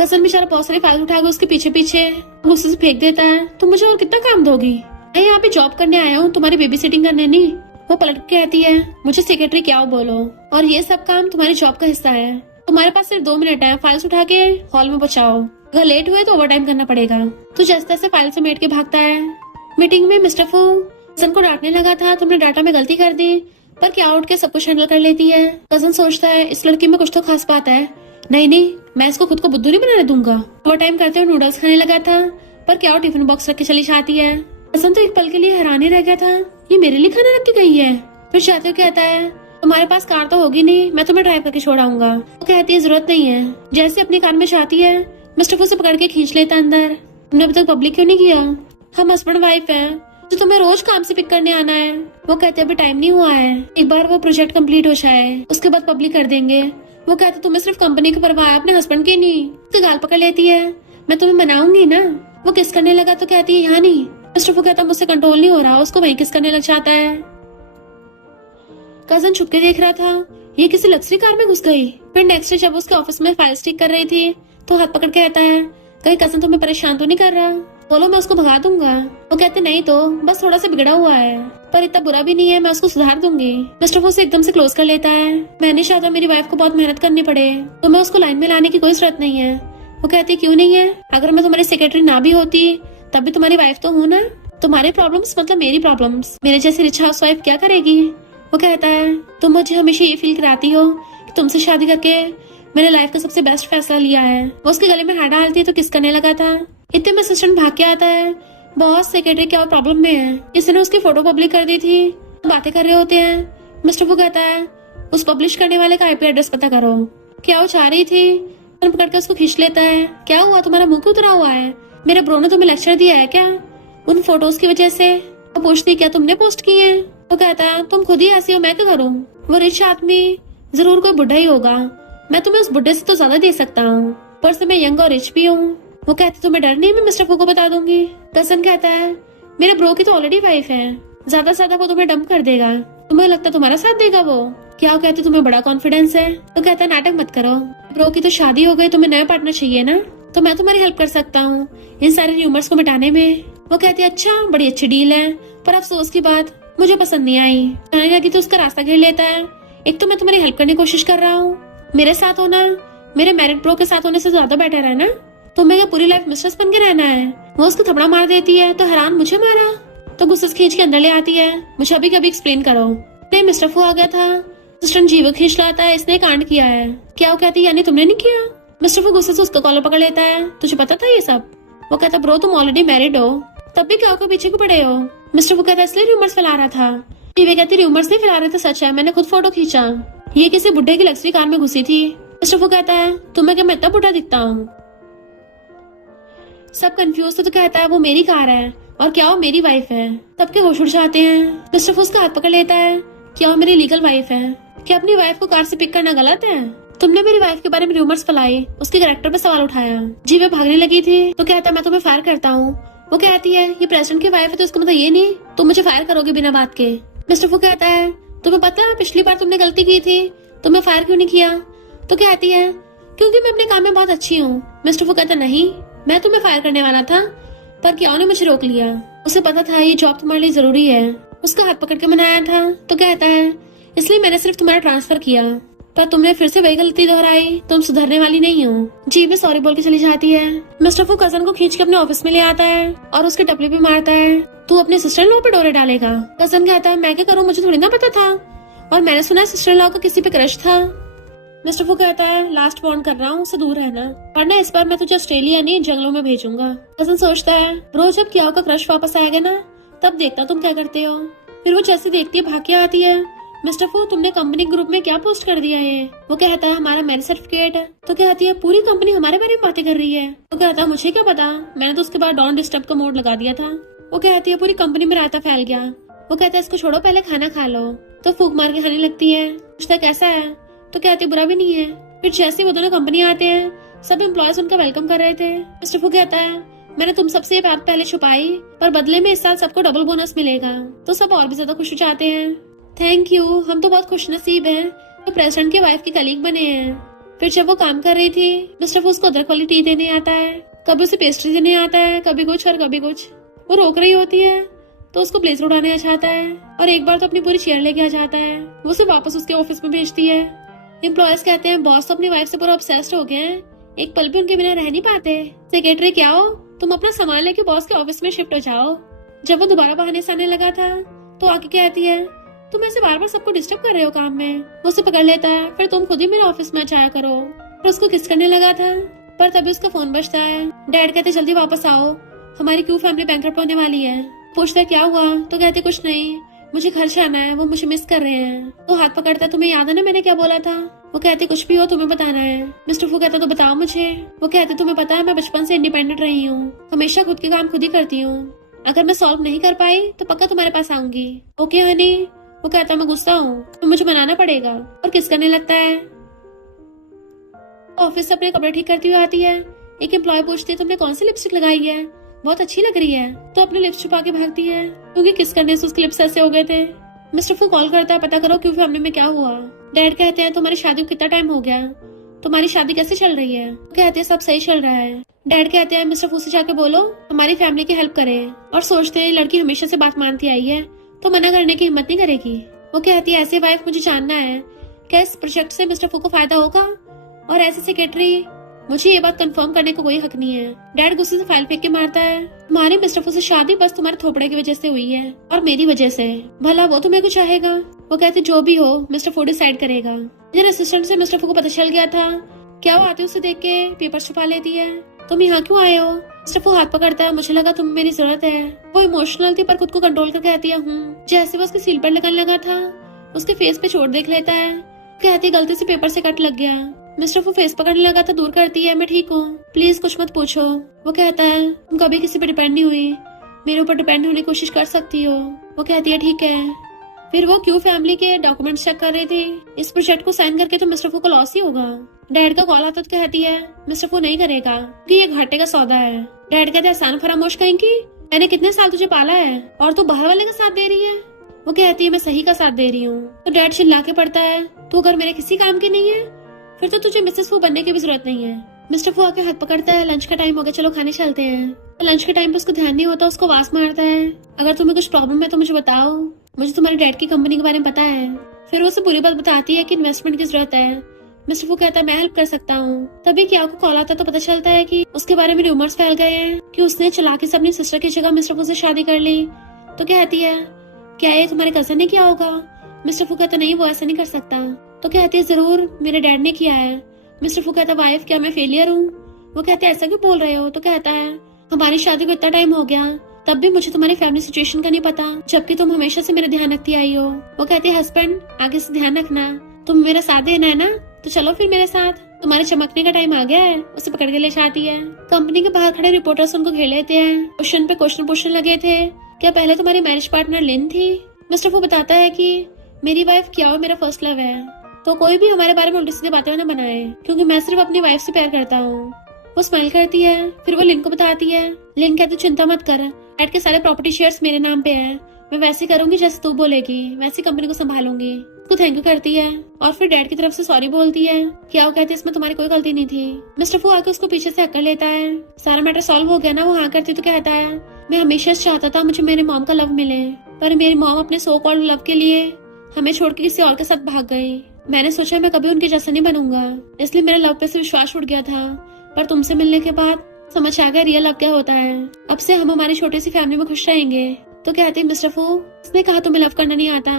कजन बेचारा बहुत सारी फाइल उठा के उसके पीछे पीछे गुस्से से फेंक देता है, तुम मुझे और कितना काम दोगी, मैं यहाँ पे जॉब करने आया हूँ तुम्हारी बेबी सिटिंग करने नहीं। वो पलट के कहती है मुझे सेक्रेटरी क्या हो बोलो, और ये सब काम तुम्हारी जॉब का हिस्सा है, तुम्हारे पास सिर्फ 2 मिनट है, फाइल्स उठा के हॉल में पहुंचाओ, अगर लेट हुए तो ओवर टाइम करना पड़ेगा। तो जैसे तैसे फाइल से मेट के भागता है। मीटिंग में मिस्टर फू कजन को डांटने लगा था तुमने डाटा में गलती कर दी, पर क्या उठ के सब कुछ हैंडल कर लेती है। कजन सोचता है इस लड़की में कुछ तो खास बात है, नहीं मैं इसको खुद को बुद्धू नहीं बनाने दूंगा। ओवर टाइम करते हुए नूडल्स खाने लगा था, पर क्या टिफिन बॉक्स रख के चली जाती है। कजन तो एक पल के लिए हैरान ही रह गया था, ये मेरे लिए खाना रख के गई है। फिर जाते हुए कहता है तुम्हारे पास कार तो होगी नहीं, मैं तुम्हें ड्राइव करके छोड़ाऊंगा। वो कहती है जरूरत नहीं है। जैसे अपनी कार में जाती है मिस्टर फू से पकड़ के खींच लेता अंदर। तुमने अभी तक पब्लिक क्यों नहीं किया, हम हस्बैंड वाइफ है, तो तुम्हें रोज काम से पिक करने आना है। वो कहते अभी टाइम नहीं हुआ है, एक बार वो प्रोजेक्ट कंप्लीट हो जाए उसके बाद पब्लिक कर देंगे। वो कहते तुम्हें सिर्फ कंपनी की परवाह है, अपने हस्बैंड की नहीं। उसकी गाल पकड़ लेती है, मैं तुम्हें मनाऊंगी ना। वो किस करने लगा तो कहती है यहाँ नहीं। मिस्टर फू कहता मुझसे कंट्रोल नहीं हो रहा, उसको वहीं किस करने लग जाता है। कजन छुप के देख रहा था, ये किसी लग्जरी कार में घुस गई। फिर नेक्स्ट डे जब उसके ऑफिस में फाइल स्टिक कर रही थी तो हाथ पकड़ के कहता है कहीं कजन तुम्हें परेशान तो नहीं कर रहा, बोलो मैं उसको भगा दूंगा। वो कहते नहीं तो बस थोड़ा सा बिगड़ा हुआ है, पर इतना बुरा भी नहीं है, मैं उसको सुधार दूंगी। मिस्टर फू से एकदम से क्लोज कर लेता है, मैं नहीं चाहता मेरी वाइफ को बहुत मेहनत करनी पड़े, तो मैं उसको लाइन में लाने की कोई जरूरत नहीं है। वो कहती क्यों नहीं है, अगर मैं तुम्हारी सेक्रेटरी ना भी होती तब भी तुम्हारी वाइफ तो हूँ ना, तुम्हारी प्रॉब्लम्स मतलब मेरी प्रॉब्लम्स, मेरे जैसी रिच हाउस वाइफ क्या करेगी। वो कहता है तुम मुझे हमेशा ये फील कराती हो कि तुमसे शादी करके मैंने लाइफ का सबसे बेस्ट फैसला लिया है। वो उसके गले में हाथ डालती है तो किस करने लगा था। इतने में असिस्टेंट भाग के आता है, बॉस सेक्रेटरी क्या प्रॉब्लम में है, किसी ने उसकी फोटो पब्लिक कर दी थी, बातें कर रहे होते हैं। मिस्टर वो कहता है उस पब्लिश करने वाले का आईपी एड्रेस पता करो। क्या वो चाह रही थी, पकड़ के उसको खींच लेता है, क्या हुआ तुम्हारा मुंह क्यों उतरा हुआ है, मेरे ब्रो ने तुम्हें लेक्चर दिया है क्या उन फोटोज की वजह से। वो पूछती क्या तुमने पोस्ट की है। वो कहता है तुम खुद ही ऐसी हो, मैं क्या करूँ, वो रिच आदमी जरूर कोई बुढ़ा ही होगा, मैं तुम्हें उस बुढ़े से तो ज्यादा दे सकता हूँ, पर से मैं यंग और रिच भी हूँ। वो कहते तुम्हें डर नहीं, मैं मिस्टर फू को बता दूंगी। कजन कहता है मेरे ब्रो की तो ऑलरेडी वाइफ है, ज्यादा से ज्यादा वो तुम्हें डंप कर देगा, तुम्हें लगता तुम्हारा साथ देगा वो। क्या वो कहते तुम्हें बड़ा कॉन्फिडेंस है? तो कहता है नाटक मत करो, ब्रो की तो शादी हो गई, तुम्हें नया पार्टनर चाहिए ना, तो मैं तुम्हारी हेल्प कर सकता हूँ इन सारे र्यूमर्स को मिटाने में। वो कहती है अच्छा, बड़ी अच्छी डील है, पर अफसोस की बात मुझे पसंद नहीं आई। कहने लगी तो उसका रास्ता घेर लेता है। एक तो मैं तुम्हारी हेल्प करने की कोशिश कर रहा हूँ, मेरे साथ होना मेरे मैरिड ब्रो के साथ होने से ज्यादा बेटर है ना, तुम्हें क्या पूरी लाइफ मिस्ट्रेस बन के रहना है? वो उसको थपड़ा मार देती है, तो हैरान मुझे मारा, तो गुस्से से खींच के अंदर ले आती है। मुझे अभी कभी एक्सप्लेन करो। नहीं मिस्टर फू आ गया था, सिस्टर जीवो खींच लाता है, इसने कांड किया है। क्या वो कहती है यानी तुमने नहीं किया? मिस्टर फू गुस्से से उसका कॉलर पकड़ लेता है। तुझे पता था ये सब? वो कहता ब्रो तुम ऑलरेडी मैरिड हो, तब भी क्या को पीछे को पड़े हो? मिस्टर फू कहता इसलिए र्यूमर्स फैला रहा था। जीवे कहती र्यूमर्स नहीं फैला रहे थे, सच है, मैंने खुद फोटो खींचा, ये किसी बुढ़े की लग्जरी कार में घुसी थी। मिस्टर फू कहता है तुम्हें क्या मैं इतना बुढ़ा दिखता हूँ? सब कंफ्यूज तो कहता है वो मेरी कार है और क्या वो मेरी वाइफ है। सबके होश उड़ जाते हैं। मिस्टर फू उसका हाथ पकड़ लेता है। क्या वो मेरी लीगल वाइफ है? क्या अपनी वाइफ को कार से पिक करना गलत है? तुमने मेरी वाइफ के बारे में रूमर्स फैलाए, उसके कैरेक्टर पे सवाल उठाया। जीवे भागने लगी थी तो कहता मैं तुम्हें फायर करता हूँ। वो कहती है ये प्रेसिडेंट की वाइफ है तो इसका मतलब ये नहीं तुम मुझे फायर करोगे बिना बात के। मिस्टर फू कहता है तुम्हें पता है पिछली बार तुमने गलती की थी, तुम्हें फायर क्यों नहीं किया? तो कहती है क्योंकि मैं अपने काम में बहुत अच्छी हूँ। मिस्टर फू कहता नहीं, मैं तुम्हें फायर करने वाला था, पर क्या ने मुझे रोक लिया। उसे पता था ये जॉब तुम्हारे लिए जरूरी है, उसका हाथ पकड़ के मनाया था। तो कहता है इसलिए मैंने सिर्फ तुम्हारा ट्रांसफर किया, पर तुमने फिर से वही गलती दोहराई, तुम सुधरने वाली नहीं हो। जी में सॉरी बोल के चली जाती है। मिस्टर फू कजन को खींच के अपने ऑफिस में ले आता है और उसके टपली भी मारता है। तू अपने सिस्टर इन लॉ पे डोरे डालेगा? कजन कहता है मैं क्या करूँ, मुझे थोड़ी ना पता था, और मैंने सुना है सिस्टर इन लॉ का किसी पे क्रश था। मिस्टर फू कहता है लास्ट वार्न कर रहा हूँ, उससे दूर रहना, वरना इस बार मैं तुझे ऑस्ट्रेलिया नहीं जंगलों में भेजूंगा। कजन सोचता है ब्रो जब कियाओ का क्रश वापस आएगा ना तब देखता तुम क्या करते हो। फिर वो जैसे देखती है भाग के आती है। मिस्टर फू तुमने कंपनी ग्रुप में क्या पोस्ट कर दिया है? वो कहता है हमारा मैरिज सर्टिफिकेट है। तो कहती है पूरी कंपनी हमारे बारे में बातें कर रही है। तो कहता है मुझे क्या पता, मैंने तो उसके बाद डोंट डिस्टर्ब का मोड लगा दिया था। वो कहती है पूरी कंपनी में रायता फैल गया। वो कहता है इसको छोड़ो पहले खाना खा लो। तो फूक मार के खाने लगती है। पूछता कैसा है? तो कहती है बुरा भी नहीं है। फिर जैसे वो दोनों कंपनी आते हैं सब एम्प्लॉयज उनका वेलकम कर रहे थे। मिस्टर फू कहता है मैंने तुम सबसे ये बात पहले छुपाई, पर बदले में इस साल सबको डबल बोनस मिलेगा। तो सब और भी ज्यादा खुश हो जाते हैं। थैंक यू, हम तो बहुत खुश नसीब हैं तो प्रेसिडेंट की वाइफ की कलीग बने हैं। फिर जब वो काम कर रही थी मिस्टर फू उसको अदरक वाली टी देने आता है, कभी उसे पेस्ट्री देने आता है, कभी कुछ और कभी कुछ। वो रोक रही होती है तो उसको ब्लेजर उड़ाने आ जाता है, और एक बार तो अपनी पूरी चेयर लेके आ जाता है। वो उसे वापस उसके ऑफिस में भेजती है। एम्प्लॉयज कहते हैं बॉस तो अपनी वाइफ से पूरा ऑब्सेस्ड हो गए हैं, एक पल भी उनके बिना रह नहीं पाते। सेक्रेटरी क्या हो, तुम अपना सामान लेके बॉस के ऑफिस में शिफ्ट हो जाओ। जब वो दोबारा बहाने से आने लगा था तो आके कहती है तुम ऐसे बार बार सबको डिस्टर्ब कर रहे हो काम में। वो उसे पकड़ लेता है, फिर तुम खुद ही मेरे ऑफिस में जाया करो। फिर उसको किस करने लगा था, पर तभी उसका फोन बजता है। डैड कहते जल्दी वापस आओ, हमारी क्यू फैमिली बैंकरप्ट होने वाली है। पूछता क्या हुआ? तो कहते कुछ नहीं, मुझे घर जाना है, वो मुझे मिस कर रहे हैं। तो हाथ पकड़ता तुम्हें याद है ना मैंने क्या बोला था? वो कहते कुछ भी हो तुम्हें बताना है। मिस्टर फू कहता तो बताओ मुझे। वो कहते तुम्हें पता है मैं बचपन से इंडिपेंडेंट रही हूँ, हमेशा खुद के काम खुद ही करती हूँ। अगर मैं सॉल्व नहीं कर पाई तो पक्का तुम्हारे पास आऊंगी। ओके हनी? वो कहता मैं गुस्सा हूँ तो मुझे मनाना पड़ेगा, और किस करने लगता है। ऑफिस से अपने कपड़े ठीक करती हुई आती है। एक एम्प्लॉय पूछती है तुमने कौन सी लिपस्टिक लगाई है, बहुत अच्छी लग रही है। तो अपने लिप्स छुपा के भागती है क्योंकि किस करने से उसके लिप्स ऐसे हो गए थे। मिस्टर फू कॉल करता है पता करो क्यों फैमिली में क्या हुआ। डैड कहते हैं तुम्हारी शादी को कितना टाइम हो गया, तुम्हारी शादी कैसे चल रही है? कहते हैं सब सही चल रहा है। डैड कहते हैं मिस्टर फू से जाके बोलो हमारी फैमिली की हेल्प करे, और सोचते हैं लड़की हमेशा से बात मानती आई है तो मना करने की हिम्मत नहीं करेगी। वो कहती है ऐसी वाइफ मुझे जानना है, क्या इस प्रोजेक्ट से मिस्टर फू को फायदा होगा, और ऐसे सेक्रेटरी, मुझे ये बात कंफर्म करने को कोई हक नहीं है। डैड गुस्से से फाइल फेंक के मारता है। तुम्हारे मिस्टर फू से शादी बस तुम्हारे थोपड़े की वजह से हुई है और मेरी वजह से, भला वो तुम्हें कुछ चाहेगा? वो कहते जो भी हो मिस्टर फू डिसाइड करेगा। मेरे असिस्टेंट से मिस्टर फू को पता चल गया था। क्या वो आते उसे देख के पेपर छुपा लेती है। तुम यहाँ क्यों आए हो? मिस्टर फू हाथ पकड़ता है, मुझे लगा तुम मेरी जरूरत है। वो इमोशनल थी पर खुद को कंट्रोल कर कहती है जैसे वो उसके सील पर लगने लगा था उसके फेस पे चोट देख लेता है। कहती गलती से पेपर से कट लग गया। मिस्टर फू फेस पकड़ने लगा था, दूर करती है मैं ठीक हूँ, प्लीज कुछ मत पूछो। वो कहता है तुम कभी किसी पे डिपेंड नहीं हुई, मेरे ऊपर डिपेंड होने की कोशिश कर सकती हो। वो कहती है ठीक है। फिर वो क्यू फैमिली के डॉक्यूमेंट्स चेक कर रहे थे। इस प्रोजेक्ट को साइन करके तो मिस्टर फू को लॉस ही होगा। डैड का कॉल आता तो कहती है मिस्टर फू नहीं करेगा कि ये घाटे का सौदा है। डैड कहते हैं आसान फरामोश कहीं की, मैंने कितने साल तुझे पाला है और तू बाहर वाले का साथ दे रही है। वो कहती है मैं सही का साथ दे रही हूँ। तो डैड चिल्ला के पड़ता है तू अगर मेरे किसी काम की नहीं है फिर तो तुझे मिसेस फू बनने की भी जरूरत नहीं है। मिस्टर फू आके हाथ पकड़ता है, लंच का टाइम हो गया, चलो खाने चलते हैं। लंच के टाइम पे उसको ध्यान नहीं होता, उसको आवाज मारता है अगर तुम्हें कुछ प्रॉब्लम है तो मुझे बताओ, मुझे तुम्हारे डैड की कंपनी के बारे में पता है। फिर वो उसे बुरी बात बताती है कि इन्वेस्टमेंट की जरूरत है। मिस्टर फू कहता है मैं हेल्प कर सकता हूँ। तभी क्या को कॉल आता है तो पता चलता है कि उसके बारे में रूमर्स फैल गए हैं कि उसने चालाकी से अपनी सिस्टर की जगह मिस्टर फू से शादी कर ली। तो कहती है क्या ये तुम्हारे कजन ने किया होगा? मिस्टर फू कहता नहीं वो ऐसा नहीं कर सकता। तो कहती है जरूर मेरे डैड ने किया है। मिस्टर फू कहता वाइफ क्या मैं फेलियर हूँ? वो कहते ऐसा क्यों बोल रहे हो? तो कहता है हमारी शादी को इतना टाइम हो गया तब भी मुझे तुम्हारी फैमिली सिचुएशन का नहीं पता, जबकि तुम हमेशा से मेरा ध्यान रखती आई हो। वो कहती है हस्बैंड आगे से ध्यान रखना, तुम मेरा साथ देना है ना, तो चलो फिर मेरे साथ, तुम्हारे चमकने का टाइम आ गया है। उसे पकड़ के ले जाती है। कंपनी के बाहर खड़े रिपोर्टर्स उनको घेर लेते हैं। क्वेश्चन पे क्वेश्चन पूछने लगे थे क्या पहले तुम्हारी मैरिज पार्टनर लिन थी? मिस्टर फू बताता है कि मेरी वाइफ क्या हो मेरा फर्स्ट लव है, तो कोई भी हमारे बारे में उल्टी सीधी बातें ना बनाए क्योंकि मैं सिर्फ अपनी वाइफ से प्यार करता हूँ। वो स्माइल करती है। फिर वो लिन को बताती है। लिन कहती चिंता मत कर, डैड के सारे प्रॉपर्टी शेयर्स मेरे नाम पे है, मैं वैसे करूंगी जैसे तू बोलेगी, वैसी कंपनी को संभालूंगी। उसको थैंक यू करती है और फिर डैड की तरफ से सॉरी बोलती है। क्या वो कहती है इसमें तुम्हारी कोई गलती नहीं थी। मिस्टर फू आके उसको पीछे से हक्कर लेता है। सारा मैटर सॉल्व हो गया ना? वो हाँ करती तो कहता है मैं हमेशा चाहता था मुझे मेरे मॉम का लव मिले, पर मेरी मॉम अपने सो कॉल्ड लव के लिए हमें छोड़ के किसी और के साथ भाग गई। मैंने सोचा मैं कभी उनके जैसा नहीं बनूंगा, इसलिए मेरे लव पे से विश्वास उठ गया था, पर तुमसे मिलने के बाद समझ आ गया रियल लव क्या होता है। अब से हम हमारी छोटी सी फैमिली में खुश रहेंगे। तो कहते हैं मिस्टर फू उसने कहा तुम्हें लव करना नहीं आता,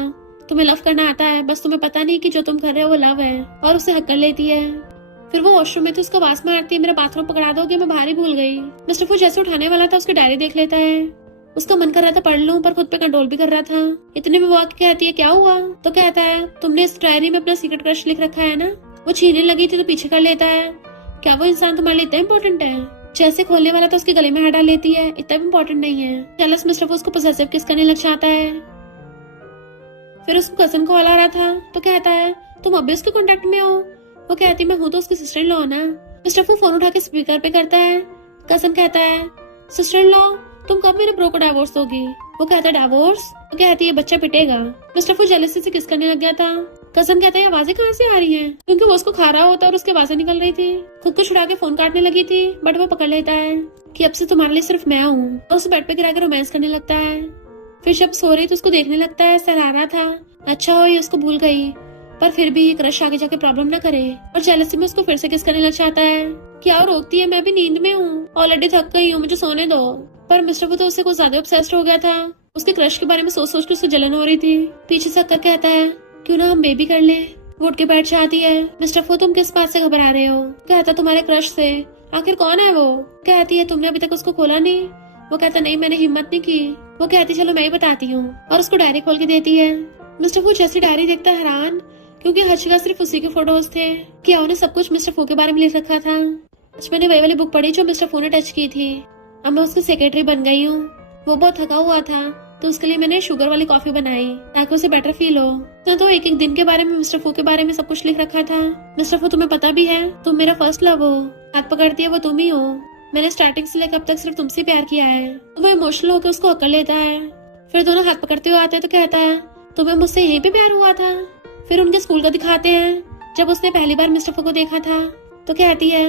तुम्हें लव करना आता है, बस तुम्हें पता नहीं कि जो तुम कर रहे हो वो लव है। और उसे हक कर लेती है। फिर वो वॉशरूम में थी, उसको आवाज मारती है मेरा बाथरूम पकड़ा दोगे, मैं बाहर ही भूल गई। मिस्टर फू जैसे उठाने वाला था उसकी डायरी देख लेता है। उसका मन कर रहा था पढ़ लूं, पर खुद पे कंट्रोल भी कर रहा था। इतने में वो आके कहती है क्या हुआ? तो कहता है तुमने इस डायरी में अपना सीक्रेट क्रश लिख रखा है ना। वो छीनने लगी थी तो पीछे कर लेता है। क्या वो इंसान तुम्हारे लिए इतना इम्पोर्टेंट है? जैसे खोलने वाला तो उसके गले में हाथ डाल लेती है, इतना भी इम्पोर्टेंट नहीं है। जेलस मिस्टर फू उसको पोसेसिव किस करने लग जाता है। फिर उसको कजन कॉल आ रहा था तो कहता है तुम अभी उसके कांटेक्ट में हो? वो कहती मैं हूँ तो उसकी सिस्टर इन लॉ ना। मिस्टर फू फोन उठा के स्पीकर पे करता है। कजन कहता है सिस्टर इन लॉ तुम कब मेरे ब्रो को डाइवोर्स दोगी? वो कहता है डाइवोर्स? तो कहती है बच्चा पिटेगा। मिस्टर फू जेलसी से किस करने लग गया था। कजन कहता है आवाजें कहाँ से आ रही हैं? क्योंकि वो उसको खा रहा होता और उसकी आवाजें निकल रही थी। खुद को छुड़ा के फोन काटने लगी थी, बट वो पकड़ लेता है कि अब से तुम्हारे लिए सिर्फ मैं हूँ। तो उसे बेड पे गिरा के रोमांस करने लगता है। फिर जब सो रही तो उसको देखने लगता है, सराहना था अच्छा हो ये उसको भूल गई, पर फिर भी क्रश आगे जाके प्रॉब्लम न करे। और जेलसी में उसको फिर से किस करने लग जाता है। क्या रोकती है, मैं भी नींद में हूँ, ऑलरेडी थक गई हूँ, मुझे सोने दो। पर मिस्टर फू तो उससे कुछ ज्यादा ऑब्सेस्ड हो गया था। उसके क्रश के बारे में सोच सोच के उसको जलन हो रही थी। पीछे से अक्कर कहता है क्यों ना हम बेबी कर ले। वो उठ के बैठ जाती है। मिस्टर फू तुम किस बात से घबरा रहे हो? कहता तुम्हारे क्रश से। आखिर कौन है वो? कहती है तुमने अभी तक उसको खोला नहीं। वो कहता नहीं मैंने हिम्मत नहीं की। वो कहती चलो मैं ही बताती हूँ, और उसको डायरी खोल के देती है। मिस्टर फू जैसी डायरी देखता है हैरान, क्योंकि हर जगह सिर्फ उसी के फोटोज थे। क्या उन्हें सब कुछ मिस्टर फू के बारे में लिख रखा था। आज मैंने वही वाली बुक पढ़ी जो मिस्टर फू ने टच की थी। अब मैं उसकी सेक्रेटरी बन गई हूँ। वो बहुत थका हुआ था तो उसके लिए मैंने शुगर वाली कॉफी बनाई ताकि उसे बेटर फील हो। तो एक एक दिन के बारे में मिस्टर फू के बारे में सब कुछ लिख रखा था। मिस्टर फू तुम्हें पता भी है तुम मेरा फर्स्ट लव हो, हाथ पकड़ती है वो तुम ही हो। मैंने स्टार्टिंग से लेकर अब तक सिर्फ तुमसे प्यार किया है। तो वो इमोशनल होकर उसको अकड़ लेता है। फिर दोनों हाथ पकड़ते हुए आते हैं तो कहता है तुम्हें मुझसे यहीं पे प्यार हुआ था। फिर उनके स्कूल का दिखाते हैं जब उसने पहली बार मिस्टर फू को देखा था। तो कहती है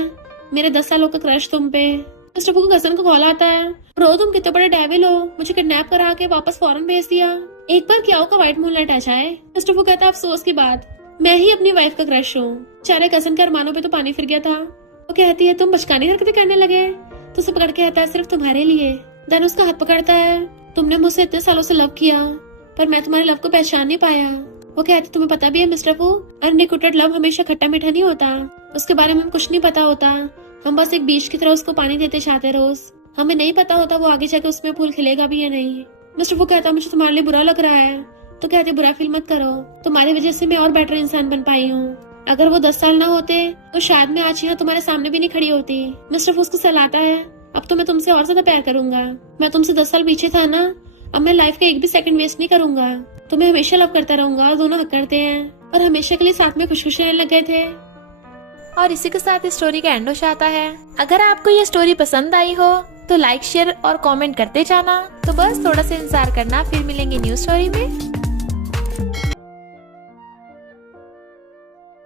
मेरे 10 सालों का क्रश तुम पे। मिस्टर फू को कजन को कॉल आता है ब्रो तुम कितने बड़े डेविल हो, मुझे किडनैप करा के वापस फॉरेन भेज दिया। एक बार क्या होगा व्हाइट मूनलाइट आ जाए। मिस्टर फू कहता है अफसोस की बात, मैं ही अपनी वाइफ का क्रश हूँ। चारे कजन के अरमानों पे तो पानी फिर गया था। वो कहती है तुम बचकानी हरकतें करने लगे। तो उसे पकड़ के कहता है सिर्फ तुम्हारे लिए। देन उसका हाथ पकड़ता है तुमने मुझसे इतने सालों से लव किया, पर मैं तुम्हारे लव को पहचान नहीं पाया। वो कहती तुम्हें पता भी है मिस्टर फू अनरिक्रूटेड लव हमेशा खट्टा मीठा नहीं होता, उसके बारे में कुछ नहीं पता होता। हम बस एक बीज की तरह उसको पानी देते जाते रोज, हमें नहीं पता होता वो आगे जाके उसमें फूल खिलेगा भी या नहीं। मिस्टर फू कहता मुझे तुम्हारे लिए बुरा लग रहा है। तो कहते बुरा फील मत करो, तुम्हारी वजह से मैं और बेटर इंसान बन पाई हूँ। अगर वो 10 साल ना होते तो शायद मैं आज यहाँ तुम्हारे सामने भी नहीं खड़ी होती। मिस्टर फू उसको सहलाता है अब तो मैं तुमसे और ज्यादा प्यार करूंगा। मैं तुमसे 10 साल पीछे था ना, अब मैं लाइफ का एक भी सेकंड वेस्ट नहीं करूंगा। तुम्हें हमेशा लव करता रहूंगा। और दोनों हक करते हैं और हमेशा के लिए साथ में खुश खुश रहने लग गए थे। और इसी के साथ इस स्टोरी का एंड हो जाता है। अगर आपको ये स्टोरी पसंद आई हो तो लाइक शेयर और कमेंट करते जाना। तो बस थोड़ा सा इंतजार करना, फिर मिलेंगे न्यू स्टोरी में।